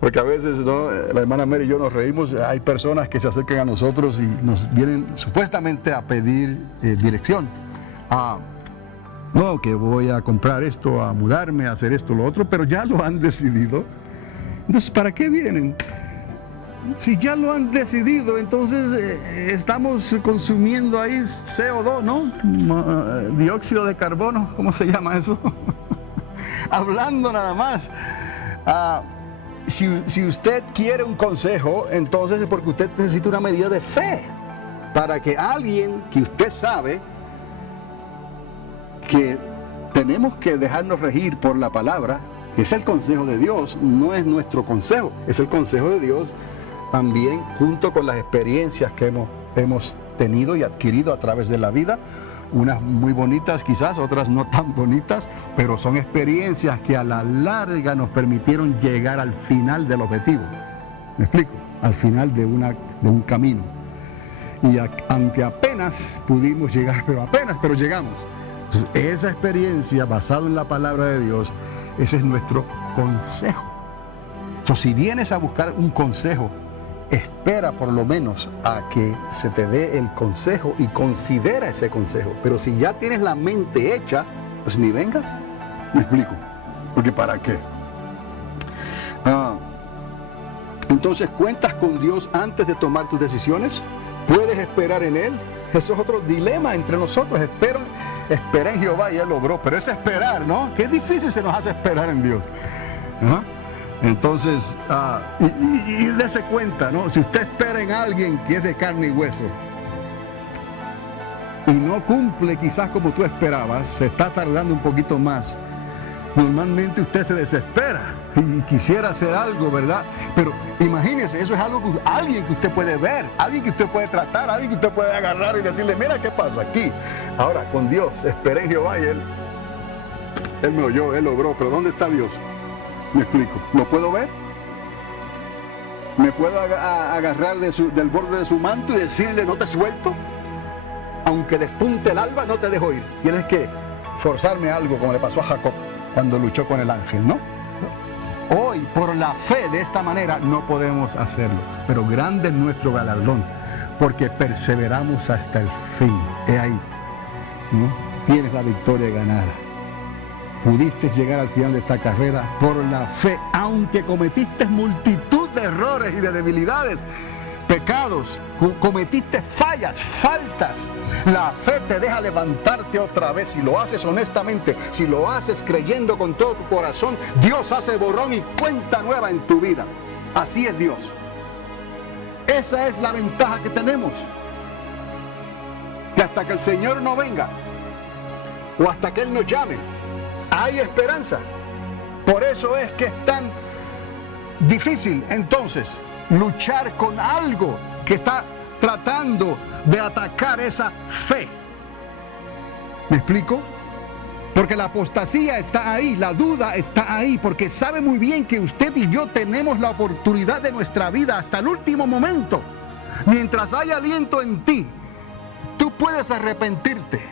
Porque a veces, ¿no? La hermana Mary y yo nos reímos. Hay personas que se acercan a nosotros y nos vienen supuestamente a pedir dirección. No, que voy a comprar esto, a mudarme, a hacer esto, lo otro, pero ya lo han decidido. Entonces, ¿para qué vienen? Si ya lo han decidido, entonces estamos consumiendo ahí CO2, ¿no? Dióxido de carbono, ¿cómo se llama eso? Hablando nada más. Si usted quiere un consejo, entonces es porque usted necesita una medida de fe. Para que alguien que usted sabe que tenemos que dejarnos regir por la palabra, que es el consejo de Dios, no es nuestro consejo, es el consejo de Dios también junto con las experiencias que hemos tenido y adquirido a través de la vida, unas muy bonitas quizás, otras no tan bonitas, pero son experiencias que a la larga nos permitieron llegar al final del objetivo. ¿Me explico? Al final de un camino. Y aunque apenas pudimos llegar, pero llegamos. Entonces, esa experiencia basada en la palabra de Dios, ese es nuestro consejo. Entonces, si vienes a buscar un consejo, espera por lo menos a que se te dé el consejo y considera ese consejo. Pero si ya tienes la mente hecha, pues ni vengas. ¿Me explico? Porque ¿para qué? Entonces, ¿cuentas con Dios antes de tomar tus decisiones? ¿Puedes esperar en Él? Eso es otro dilema entre nosotros. Esperé en Jehová y Él obró. Pero es esperar, ¿no? Qué difícil se nos hace esperar en Dios. Entonces, y dése cuenta, ¿no? Si usted espera en alguien que es de carne y hueso y no cumple quizás como tú esperabas, se está tardando un poquito más, normalmente usted se desespera y quisiera hacer algo, ¿verdad? Pero imagínese, eso es algo alguien que usted puede ver, alguien que usted puede tratar, alguien que usted puede agarrar y decirle, mira qué pasa aquí. Ahora, con Dios, esperé en Jehová y Él me oyó, Él obró, pero ¿dónde está Dios? Me explico, ¿lo puedo ver? ¿Me puedo agarrar del borde de su manto y decirle no te suelto? Aunque despunte el alba, no te dejo ir. Tienes que forzarme algo, como le pasó a Jacob cuando luchó con el ángel, ¿no? Hoy, por la fe de esta manera, no podemos hacerlo. Pero grande es nuestro galardón, porque perseveramos hasta el fin. He ahí, ¿no? Tienes la victoria ganada. Pudiste llegar al final de esta carrera por la fe, aunque cometiste multitud de errores y de debilidades, pecados, cometiste fallas, faltas. La fe te deja levantarte otra vez si lo haces honestamente, si lo haces creyendo con todo tu corazón. Dios hace borrón y cuenta nueva en tu vida. Así es Dios. Esa es la ventaja que tenemos. Que hasta que el Señor no venga o hasta que Él nos llame, hay esperanza. Por eso es que es tan difícil entonces luchar con algo que está tratando de atacar esa fe. ¿Me explico? Porque la apostasía está ahí, la duda está ahí, porque sabe muy bien que usted y yo tenemos la oportunidad de nuestra vida hasta el último momento. Mientras haya aliento en ti, tú puedes arrepentirte,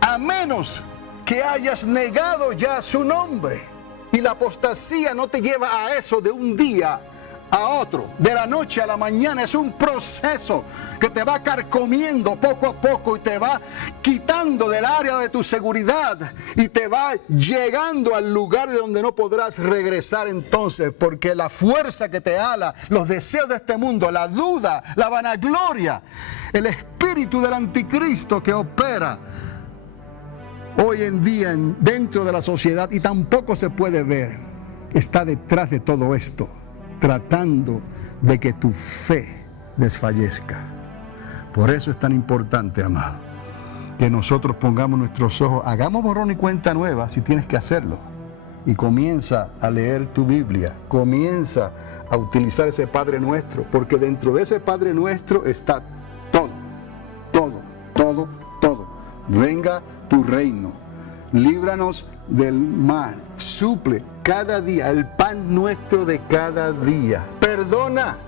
a menos que hayas negado ya su nombre. Y la apostasía no te lleva a eso de un día a otro, de la noche a la mañana. Es un proceso que te va carcomiendo poco a poco y te va quitando del área de tu seguridad y te va llegando al lugar de donde no podrás regresar entonces, porque la fuerza que te ala, los deseos de este mundo, la duda, la vanagloria, el espíritu del anticristo que opera hoy en día dentro de la sociedad y tampoco se puede ver, está detrás de todo esto, tratando de que tu fe desfallezca. Por eso es tan importante, amado, que nosotros pongamos nuestros ojos, hagamos borrón y cuenta nueva si tienes que hacerlo, y comienza a leer tu Biblia, comienza a utilizar ese Padre Nuestro, porque dentro de ese Padre Nuestro está todo, todo, todo, todo. Venga tu reino, líbranos del mal, suple cada día el pan nuestro de cada día, perdona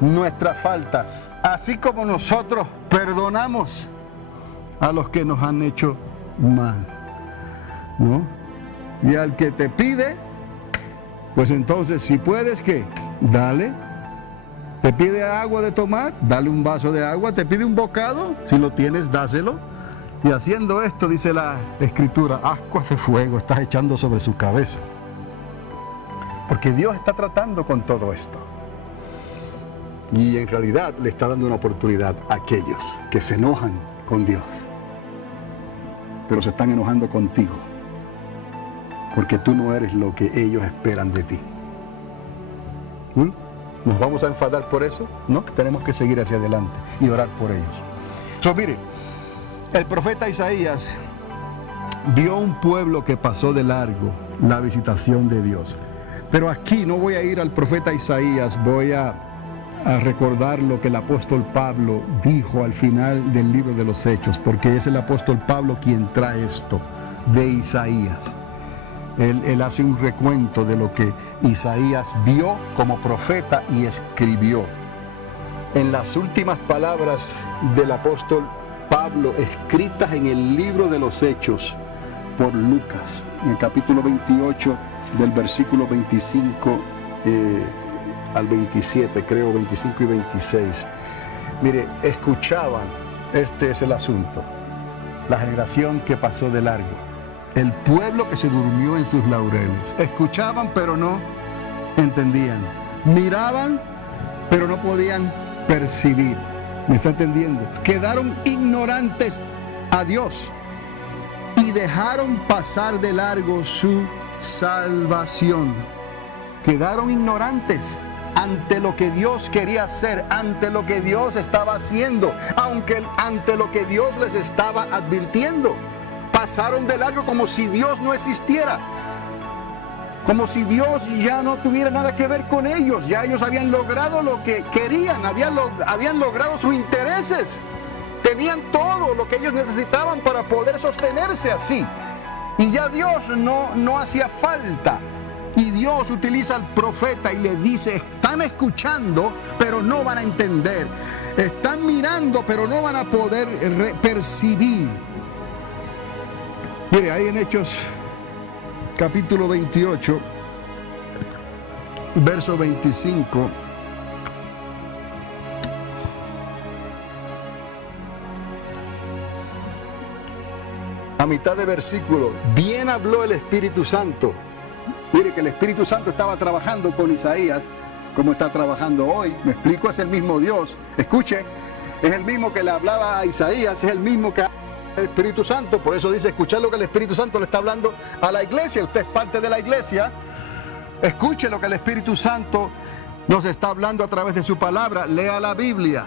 nuestras faltas, así como nosotros perdonamos a los que nos han hecho mal, ¿no? Y al que te pide, pues entonces si puedes, ¿qué? Dale. Te pide agua de tomar, dale un vaso de agua. Te pide un bocado, si lo tienes, dáselo. Y haciendo esto, dice la Escritura, ascuas de fuego estás echando sobre su cabeza. Porque Dios está tratando con todo esto. Y en realidad le está dando una oportunidad a aquellos que se enojan con Dios, pero se están enojando contigo, porque tú no eres lo que ellos esperan de ti. ¿Nos vamos a enfadar por eso? No, tenemos que seguir hacia adelante y orar por ellos. Mire, el profeta Isaías vio un pueblo que pasó de largo la visitación de Dios. Pero aquí no voy a ir al profeta Isaías, voy a recordar lo que el apóstol Pablo dijo al final del libro de los Hechos, porque es el apóstol Pablo quien trae esto de Isaías. Él hace un recuento de lo que Isaías vio como profeta y escribió. En las últimas palabras del apóstol Pablo, escritas en el libro de los Hechos por Lucas, en el capítulo 28, del versículo 25 al 27, creo, 25 y 26. Mire, escuchaban, este es el asunto, la generación que pasó de largo. El pueblo que se durmió en sus laureles. Escuchaban, pero no entendían. Miraban, pero no podían percibir. ¿Me está entendiendo? Quedaron ignorantes a Dios y dejaron pasar de largo su salvación. Quedaron ignorantes ante lo que Dios quería hacer, ante lo que Dios estaba haciendo, ante lo que Dios les estaba advirtiendo. Pasaron de largo como si Dios no existiera, como si Dios ya no tuviera nada que ver con ellos. Ya ellos habían logrado lo que querían, habían logrado sus intereses, tenían todo lo que ellos necesitaban para poder sostenerse así, y ya Dios no hacía falta. Y Dios utiliza al profeta y le dice: están escuchando, pero no van a entender, están mirando, pero no van a poder percibir. Mire, ahí en Hechos capítulo 28, verso 25, a mitad de versículo, bien habló el Espíritu Santo. Mire que el Espíritu Santo estaba trabajando con Isaías, como está trabajando hoy. Me explico, es el mismo Dios. Escuche, es el mismo que le hablaba a Isaías, es el mismo que el Espíritu Santo. Por eso dice, escuchar lo que el Espíritu Santo le está hablando a la iglesia. Usted es parte de la iglesia. Escuche lo que el Espíritu Santo nos está hablando a través de su palabra. Lea la Biblia.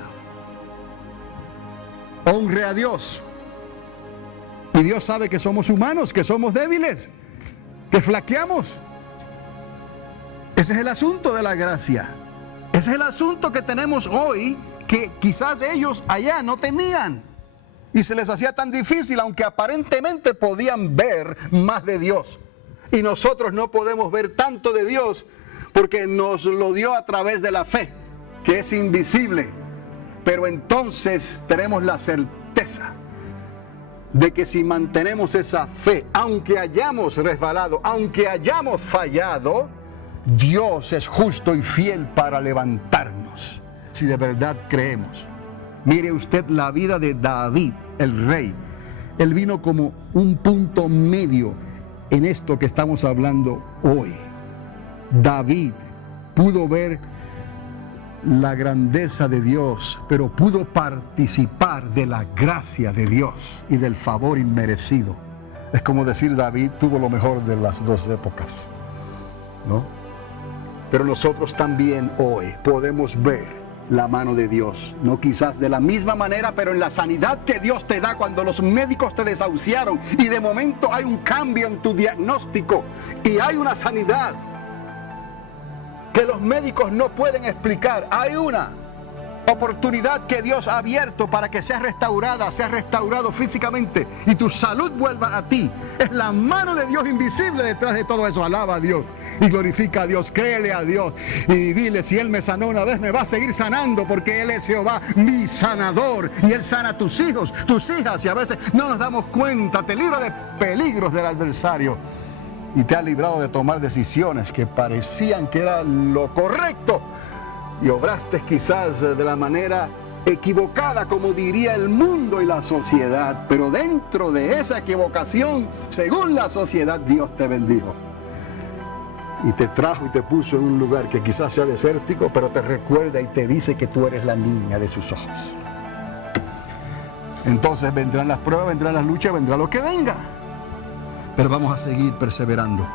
Honre a Dios. Y Dios sabe que somos humanos, que somos débiles, que flaqueamos. Ese es el asunto de la gracia. Ese es el asunto que tenemos hoy, que quizás ellos allá no tenían. Y se les hacía tan difícil, aunque aparentemente podían ver más de Dios. Y nosotros no podemos ver tanto de Dios porque nos lo dio a través de la fe, que es invisible. Pero entonces tenemos la certeza de que si mantenemos esa fe, aunque hayamos resbalado, aunque hayamos fallado, Dios es justo y fiel para levantarnos, si de verdad creemos. Mire usted la vida de David, el rey. Él vino como un punto medio en esto que estamos hablando hoy. David pudo ver la grandeza de Dios, pero pudo participar de la gracia de Dios y del favor inmerecido. Es como decir, David tuvo lo mejor de las dos épocas, ¿no? Pero nosotros también hoy podemos ver la mano de Dios, no quizás de la misma manera, pero en la sanidad que Dios te da cuando los médicos te desahuciaron y de momento hay un cambio en tu diagnóstico y hay una sanidad que los médicos no pueden explicar. Hay una oportunidad que Dios ha abierto para que seas restaurada, seas restaurado físicamente y tu salud vuelva a ti. Es la mano de Dios invisible detrás de todo eso. Alaba a Dios y glorifica a Dios, créele a Dios y dile, si Él me sanó una vez, me va a seguir sanando, porque Él es Jehová, mi sanador, y Él sana a tus hijos, tus hijas, y a veces no nos damos cuenta. Te libra de peligros del adversario y te ha librado de tomar decisiones que parecían que era lo correcto y obraste quizás de la manera equivocada, como diría el mundo y la sociedad, pero dentro de esa equivocación, según la sociedad, Dios te bendijo y te trajo y te puso en un lugar que quizás sea desértico, pero te recuerda y te dice que tú eres la niña de sus ojos. Entonces vendrán las pruebas, vendrán las luchas, vendrá lo que venga, pero vamos a seguir perseverando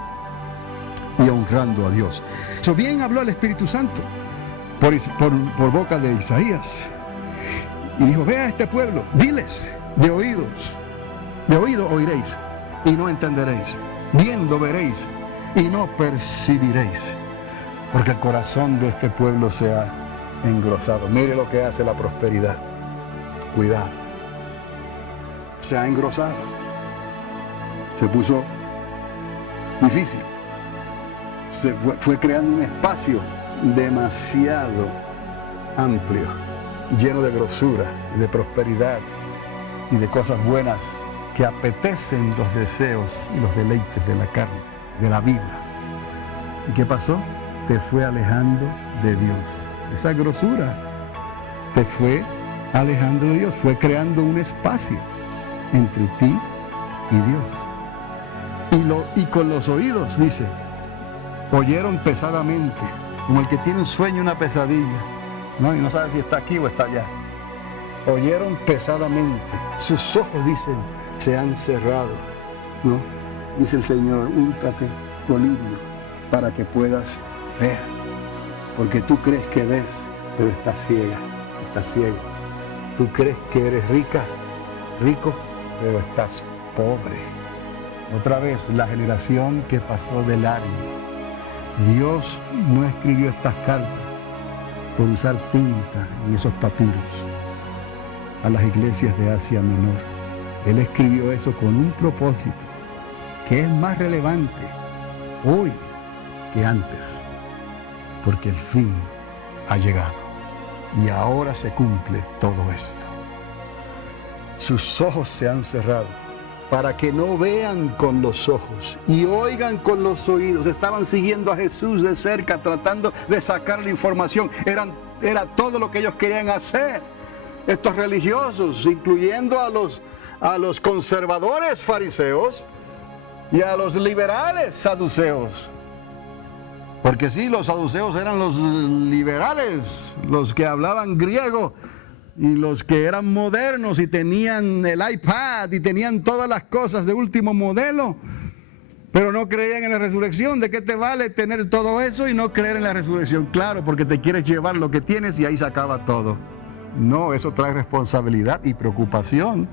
y honrando a Dios. Bien habló el Espíritu Santo por boca de Isaías y dijo, ve a este pueblo, diles, de oído oiréis y no entenderéis, viendo veréis y no percibiréis, porque el corazón de este pueblo se ha engrosado. Mire lo que hace la prosperidad. Cuidado, se ha engrosado, se puso difícil, se fue creando un espacio demasiado amplio, lleno de grosura, de prosperidad y de cosas buenas que apetecen los deseos y los deleites de la carne, de la vida. ¿Y qué pasó? Te fue alejando de Dios. Esa grosura te fue alejando de Dios, fue creando un espacio entre ti y Dios. Y con los oídos, dice, oyeron pesadamente, como el que tiene un sueño, una pesadilla, ¿no? Y no sabe si está aquí o está allá. Oyeron pesadamente, sus ojos, dicen, se han cerrado, ¿no? Dice el Señor, úntate colirio para que puedas ver, porque tú crees que ves, pero estás ciega, estás ciego. Tú crees que eres rico, pero estás pobre. Otra vez, la generación que pasó de largo. Dios no escribió estas cartas por usar tinta en esos papiros a las iglesias de Asia Menor. Él escribió eso con un propósito que es más relevante hoy que antes, porque el fin ha llegado y ahora se cumple todo esto. Sus ojos se han cerrado para que no vean con los ojos y oigan con los oídos. Estaban siguiendo a Jesús de cerca, tratando de sacar la información. Era todo lo que ellos querían hacer, estos religiosos, incluyendo a los conservadores fariseos y a los liberales saduceos. Porque sí, los saduceos eran los liberales, los que hablaban griego, y los que eran modernos y tenían el iPad y tenían todas las cosas de último modelo, pero no creían en la resurrección. ¿De qué te vale tener todo eso y no creer en la resurrección? Claro, porque te quieres llevar lo que tienes y ahí se acaba todo. No, eso trae responsabilidad y preocupación,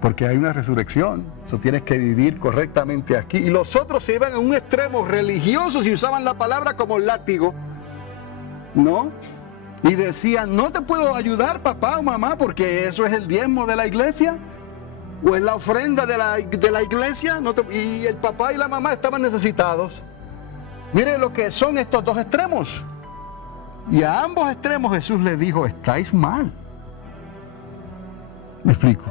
porque hay una resurrección. Eso tienes que vivir correctamente aquí. Y los otros se iban a un extremo religioso y usaban la palabra como látigo, ¿no? Y decían, no te puedo ayudar, papá o mamá, porque eso es el diezmo de la iglesia, o es la ofrenda de la iglesia. Y el papá y la mamá estaban necesitados. Miren lo que son estos dos extremos. Y a ambos extremos Jesús les dijo, estáis mal. ¿Me explico?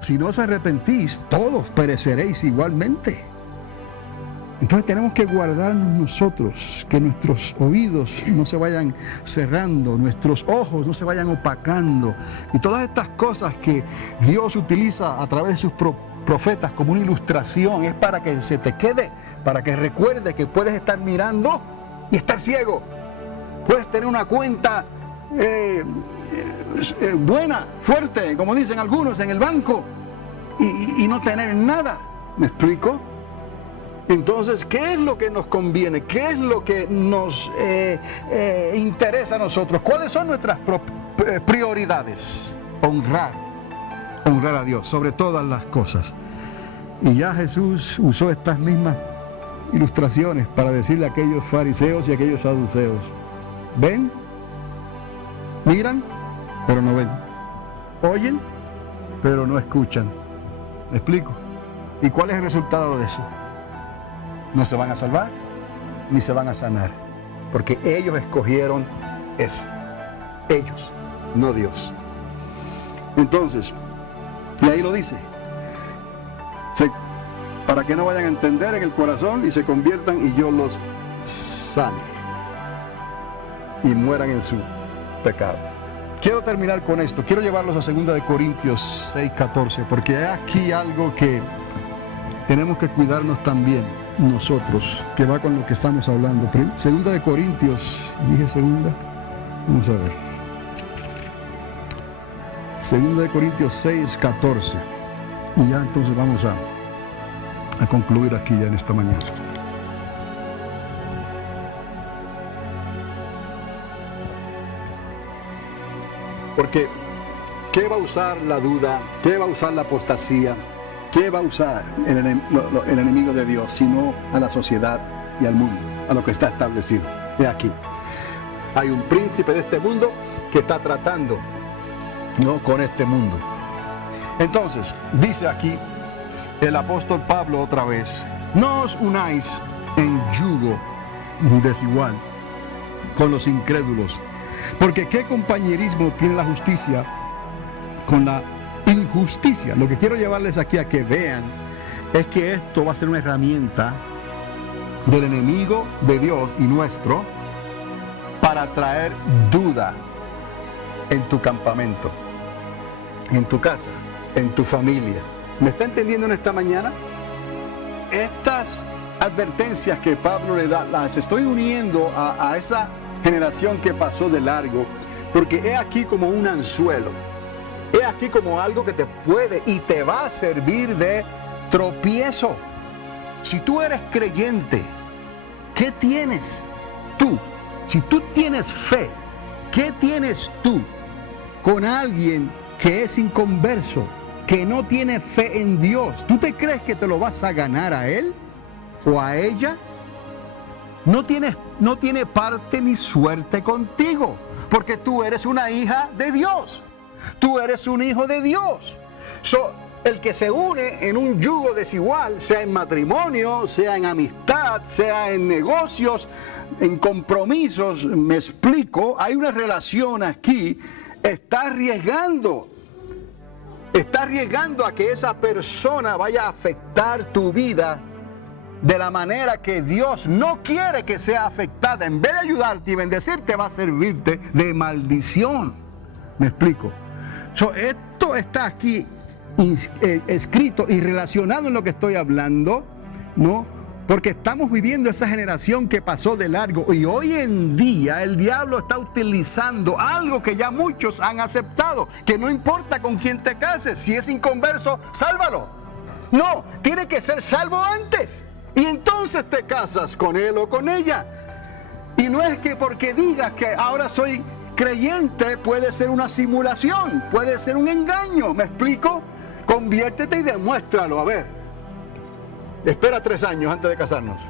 Si no os arrepentís, todos pereceréis igualmente. Entonces tenemos que guardarnos nosotros, que nuestros oídos no se vayan cerrando, nuestros ojos no se vayan opacando. Y todas estas cosas que Dios utiliza a través de sus profetas como una ilustración, es para que se te quede, para que recuerdes que puedes estar mirando y estar ciego. Puedes tener una cuenta buena, fuerte, como dicen algunos, en el banco y no tener nada. ¿Me explico? Entonces, ¿qué es lo que nos conviene? ¿Qué es lo que nos interesa a nosotros? ¿Cuáles son nuestras prioridades? Honrar a Dios sobre todas las cosas. Y ya Jesús usó estas mismas ilustraciones para decirle a aquellos fariseos y a aquellos saduceos: ven, miran, pero no ven, oyen, pero no escuchan. ¿Me explico? ¿Y cuál es el resultado de eso? No se van a salvar, ni se van a sanar, porque ellos escogieron eso. Ellos, no Dios. Entonces, y ahí lo dice, para que no vayan a entender en el corazón y se conviertan y yo los sane y mueran en su pecado. Quiero terminar con esto, quiero llevarlos a 2 de Corintios 6:14, porque hay aquí algo que tenemos que cuidarnos también nosotros, que va con lo que estamos hablando. 2 de Corintios, dije segunda, vamos a ver. 2 de Corintios 6:14, y ya entonces vamos a concluir aquí ya en esta mañana. Porque ¿qué va a usar la duda? ¿Qué va a usar la apostasía? ¿Qué va a usar el enemigo de Dios, sino a la sociedad y al mundo, a lo que está establecido? He aquí, hay un príncipe de este mundo que está tratando, ¿no?, con este mundo. Entonces, dice aquí el apóstol Pablo otra vez: no os unáis en yugo desigual con los incrédulos, porque ¿qué compañerismo tiene la justicia con la injusticia? Lo que quiero llevarles aquí a que vean es que esto va a ser una herramienta del enemigo de Dios y nuestro para traer duda en tu campamento, en tu casa, en tu familia. ¿Me está entendiendo en esta mañana? Estas advertencias que Pablo le da, las estoy uniendo a esa generación que pasó de largo, porque he aquí como un anzuelo. He aquí como algo que te puede y te va a servir de tropiezo. Si tú eres creyente, ¿qué tienes tú? Si tú tienes fe, ¿qué tienes tú con alguien que es inconverso, que no tiene fe en Dios? ¿Tú te crees que te lo vas a ganar a él o a ella? No tiene parte ni suerte contigo, porque tú eres una hija de Dios. Tú eres un hijo de Dios. El que se une en un yugo desigual, sea en matrimonio, sea en amistad, sea en negocios, en compromisos, me explico, hay una relación aquí, está arriesgando a que esa persona vaya a afectar tu vida de la manera que Dios no quiere que sea afectada. En vez de ayudarte y bendecirte, va a servirte de maldición. ¿Me explico? Esto está aquí escrito y relacionado en lo que estoy hablando, ¿no? Porque estamos viviendo esa generación que pasó de largo y hoy en día el diablo está utilizando algo que ya muchos han aceptado, que no importa con quién te cases, si es inconverso, sálvalo. No, tiene que ser salvo antes y entonces te casas con él o con ella. Y no es que porque digas que ahora soy creyente, puede ser una simulación, puede ser un engaño. ¿Me explico? Conviértete y demuéstralo. A ver, espera 3 años antes de casarnos.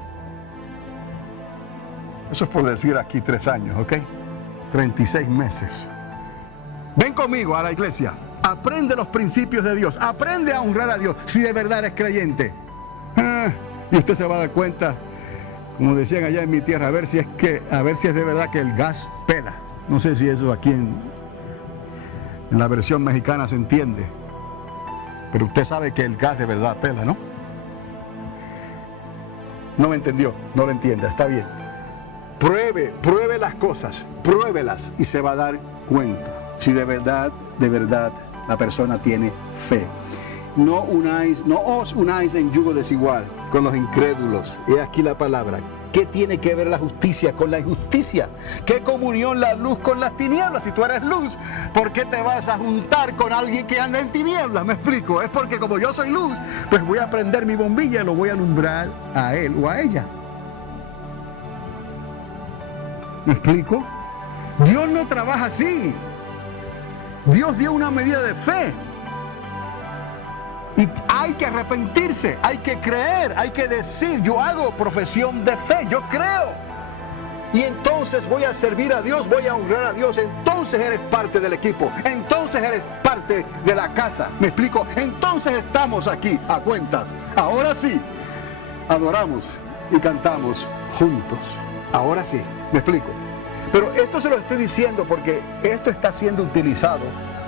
Eso es por decir aquí 3 años, ¿ok? 36 meses. Ven conmigo a la iglesia. Aprende los principios de Dios. Aprende a honrar a Dios si de verdad eres creyente. Y usted se va a dar cuenta, como decían allá en mi tierra, a ver si es de verdad que el gas pela. No sé si eso aquí en la versión mexicana se entiende. Pero usted sabe que el gas de verdad pela, ¿no? No me entendió, no lo entienda, está bien. Pruebe las cosas, pruébelas y se va a dar cuenta si de verdad la persona tiene fe. No os unáis en yugo desigual con los incrédulos. He aquí la palabra. ¿Qué tiene que ver la justicia con la injusticia? ¿Qué comunión la luz con las tinieblas? Si tú eres luz, ¿por qué te vas a juntar con alguien que anda en tinieblas? ¿Me explico? Es porque como yo soy luz, pues voy a prender mi bombilla y lo voy a alumbrar a él o a ella. ¿Me explico? Dios no trabaja así. Dios dio una medida de fe. Y hay que arrepentirse, hay que creer, hay que decir, yo hago profesión de fe, yo creo. Y entonces voy a servir a Dios, voy a honrar a Dios. Entonces eres parte del equipo, entonces eres parte de la casa. ¿Me explico? Entonces estamos aquí a cuentas. Ahora sí, adoramos y cantamos juntos. Ahora sí, ¿me explico? Pero esto se lo estoy diciendo porque esto está siendo utilizado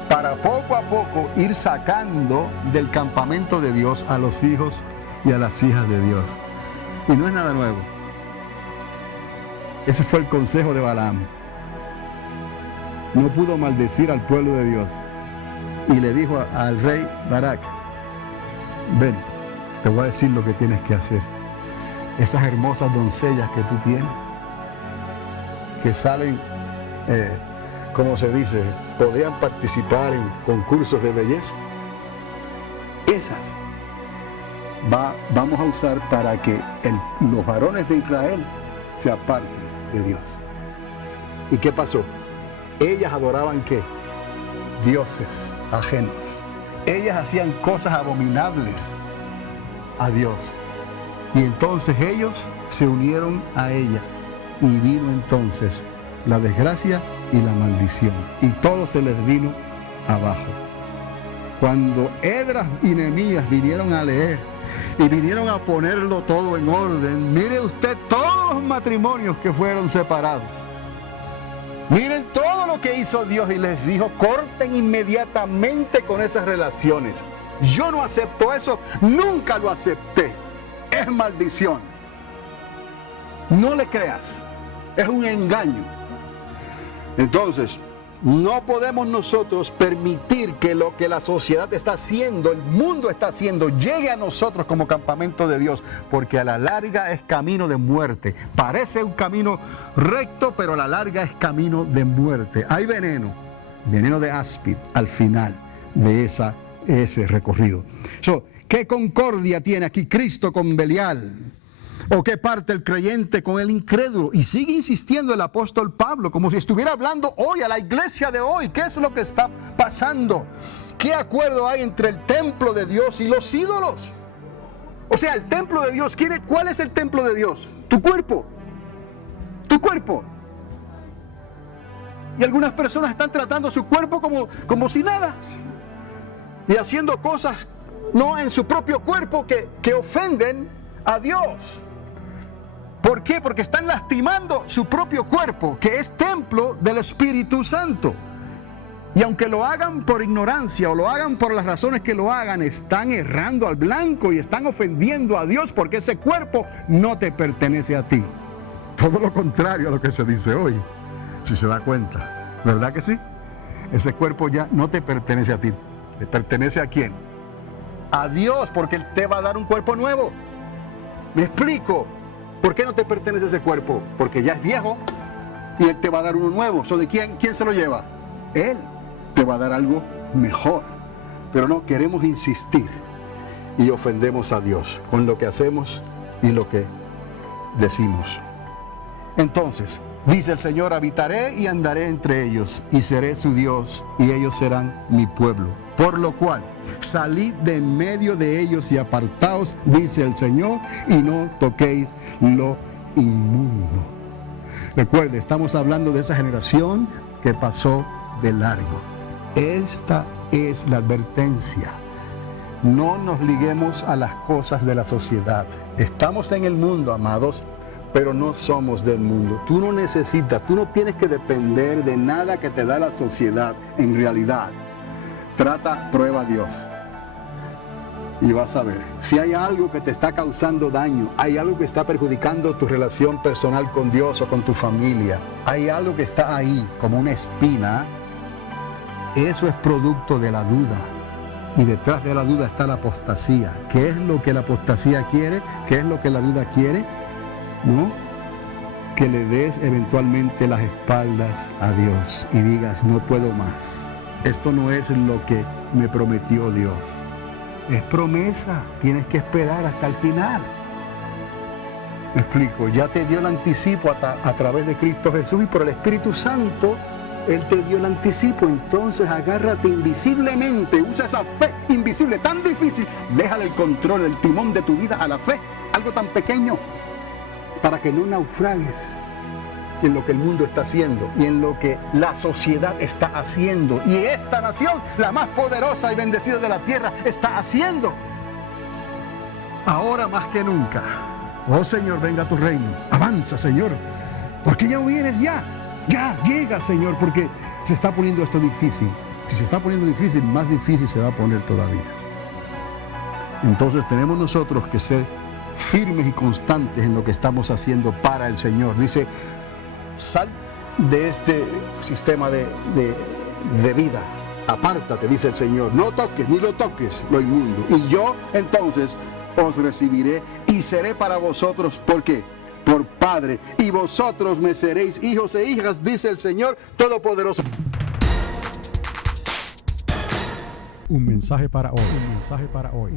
para poco a poco ir sacando del campamento de Dios a los hijos y a las hijas de Dios. Y no es nada nuevo. Ese fue el consejo de Balaam. No pudo maldecir al pueblo de Dios. Y le dijo al rey Barak, ven, te voy a decir lo que tienes que hacer. Esas hermosas doncellas que tú tienes, que salen, como se dice, podrían participar en concursos de belleza. Esas vamos a usar para que los varones de Israel se aparten de Dios. ¿Y qué pasó? Ellas adoraban ¿qué? Dioses ajenos. Ellas hacían cosas abominables a Dios. Y entonces ellos se unieron a ellas. Y vino entonces la desgracia y la maldición. Y todo se les vino abajo. Cuando Esdras y Nehemías vinieron a leer y vinieron a ponerlo todo en orden, mire usted todos los matrimonios que fueron separados. Miren todo lo que hizo Dios y les dijo, corten inmediatamente con esas relaciones. Yo no acepto eso, nunca lo acepté. Es maldición. No le creas. Es un engaño. Entonces, no podemos nosotros permitir que lo que la sociedad está haciendo, el mundo está haciendo, llegue a nosotros como campamento de Dios, porque a la larga es camino de muerte. Parece un camino recto, pero a la larga es camino de muerte. Hay veneno de áspid al final de ese recorrido. ¿Qué concordia tiene aquí Cristo con Belial? ¿O qué parte el creyente con el incrédulo? Y sigue insistiendo el apóstol Pablo, como si estuviera hablando hoy a la iglesia de hoy. ¿Qué es lo que está pasando? ¿Qué acuerdo hay entre el templo de Dios y los ídolos? O sea, el templo de Dios, ¿cuál es el templo de Dios? Tu cuerpo. Tu cuerpo. Y algunas personas están tratando su cuerpo como si nada. Y haciendo cosas, no en su propio cuerpo, que ofenden a Dios. ¿Por qué? Porque están lastimando su propio cuerpo, que es templo del Espíritu Santo. Y aunque lo hagan por ignorancia o lo hagan por las razones que lo hagan, están errando al blanco y están ofendiendo a Dios, porque ese cuerpo no te pertenece a ti. Todo lo contrario a lo que se dice hoy, si se da cuenta. ¿Verdad que sí? Ese cuerpo ya no te pertenece a ti. ¿Te pertenece a quién? A Dios, porque Él te va a dar un cuerpo nuevo. ¿Me explico? ¿Por qué no te pertenece ese cuerpo? Porque ya es viejo y Él te va a dar uno nuevo. ¿De quién se lo lleva? Él te va a dar algo mejor. Pero no queremos insistir y ofendemos a Dios con lo que hacemos y lo que decimos. Entonces, dice el Señor, habitaré y andaré entre ellos y seré su Dios y ellos serán mi pueblo. Por lo cual, salid de en medio de ellos y apartaos, dice el Señor, y no toquéis lo inmundo. Recuerde, estamos hablando de esa generación que pasó de largo. Esta es la advertencia. No nos liguemos a las cosas de la sociedad. Estamos en el mundo, amados, pero no somos del mundo. Tú no necesitas, tú no tienes que depender de nada que te da la sociedad en realidad. Prueba a Dios. Y vas a ver, si hay algo que te está causando daño, hay algo que está perjudicando tu relación personal con Dios o con tu familia, hay algo que está ahí como una espina, eso es producto de la duda. Y detrás de la duda está la apostasía. ¿Qué es lo que la apostasía quiere? ¿Qué es lo que la duda quiere? ¿No? Que le des eventualmente las espaldas a Dios y digas, no puedo más. Esto no es lo que me prometió Dios. Es promesa, tienes que esperar hasta el final. Me explico, ya te dio el anticipo a través de Cristo Jesús y por el Espíritu Santo, Él te dio el anticipo. Entonces agárrate invisiblemente, usa esa fe invisible, tan difícil, déjale el control, el timón de tu vida a la fe, algo tan pequeño, para que no naufragues en lo que el mundo está haciendo y en lo que la sociedad está haciendo y esta nación, la más poderosa y bendecida de la tierra, está haciendo. Ahora más que nunca, oh Señor, venga a tu reino, avanza Señor, porque ya vienes ya llega Señor, porque se está poniendo esto difícil. Si se está poniendo difícil, más difícil se va a poner todavía. Entonces tenemos nosotros que ser firmes y constantes en lo que estamos haciendo para el Señor. Dice, sal de este sistema de vida, apártate, dice el Señor, no toques, ni lo toques lo inmundo, y yo entonces os recibiré y seré para vosotros, ¿por qué? Por Padre, y vosotros me seréis hijos e hijas, dice el Señor Todopoderoso. Un mensaje para hoy. Un mensaje para hoy.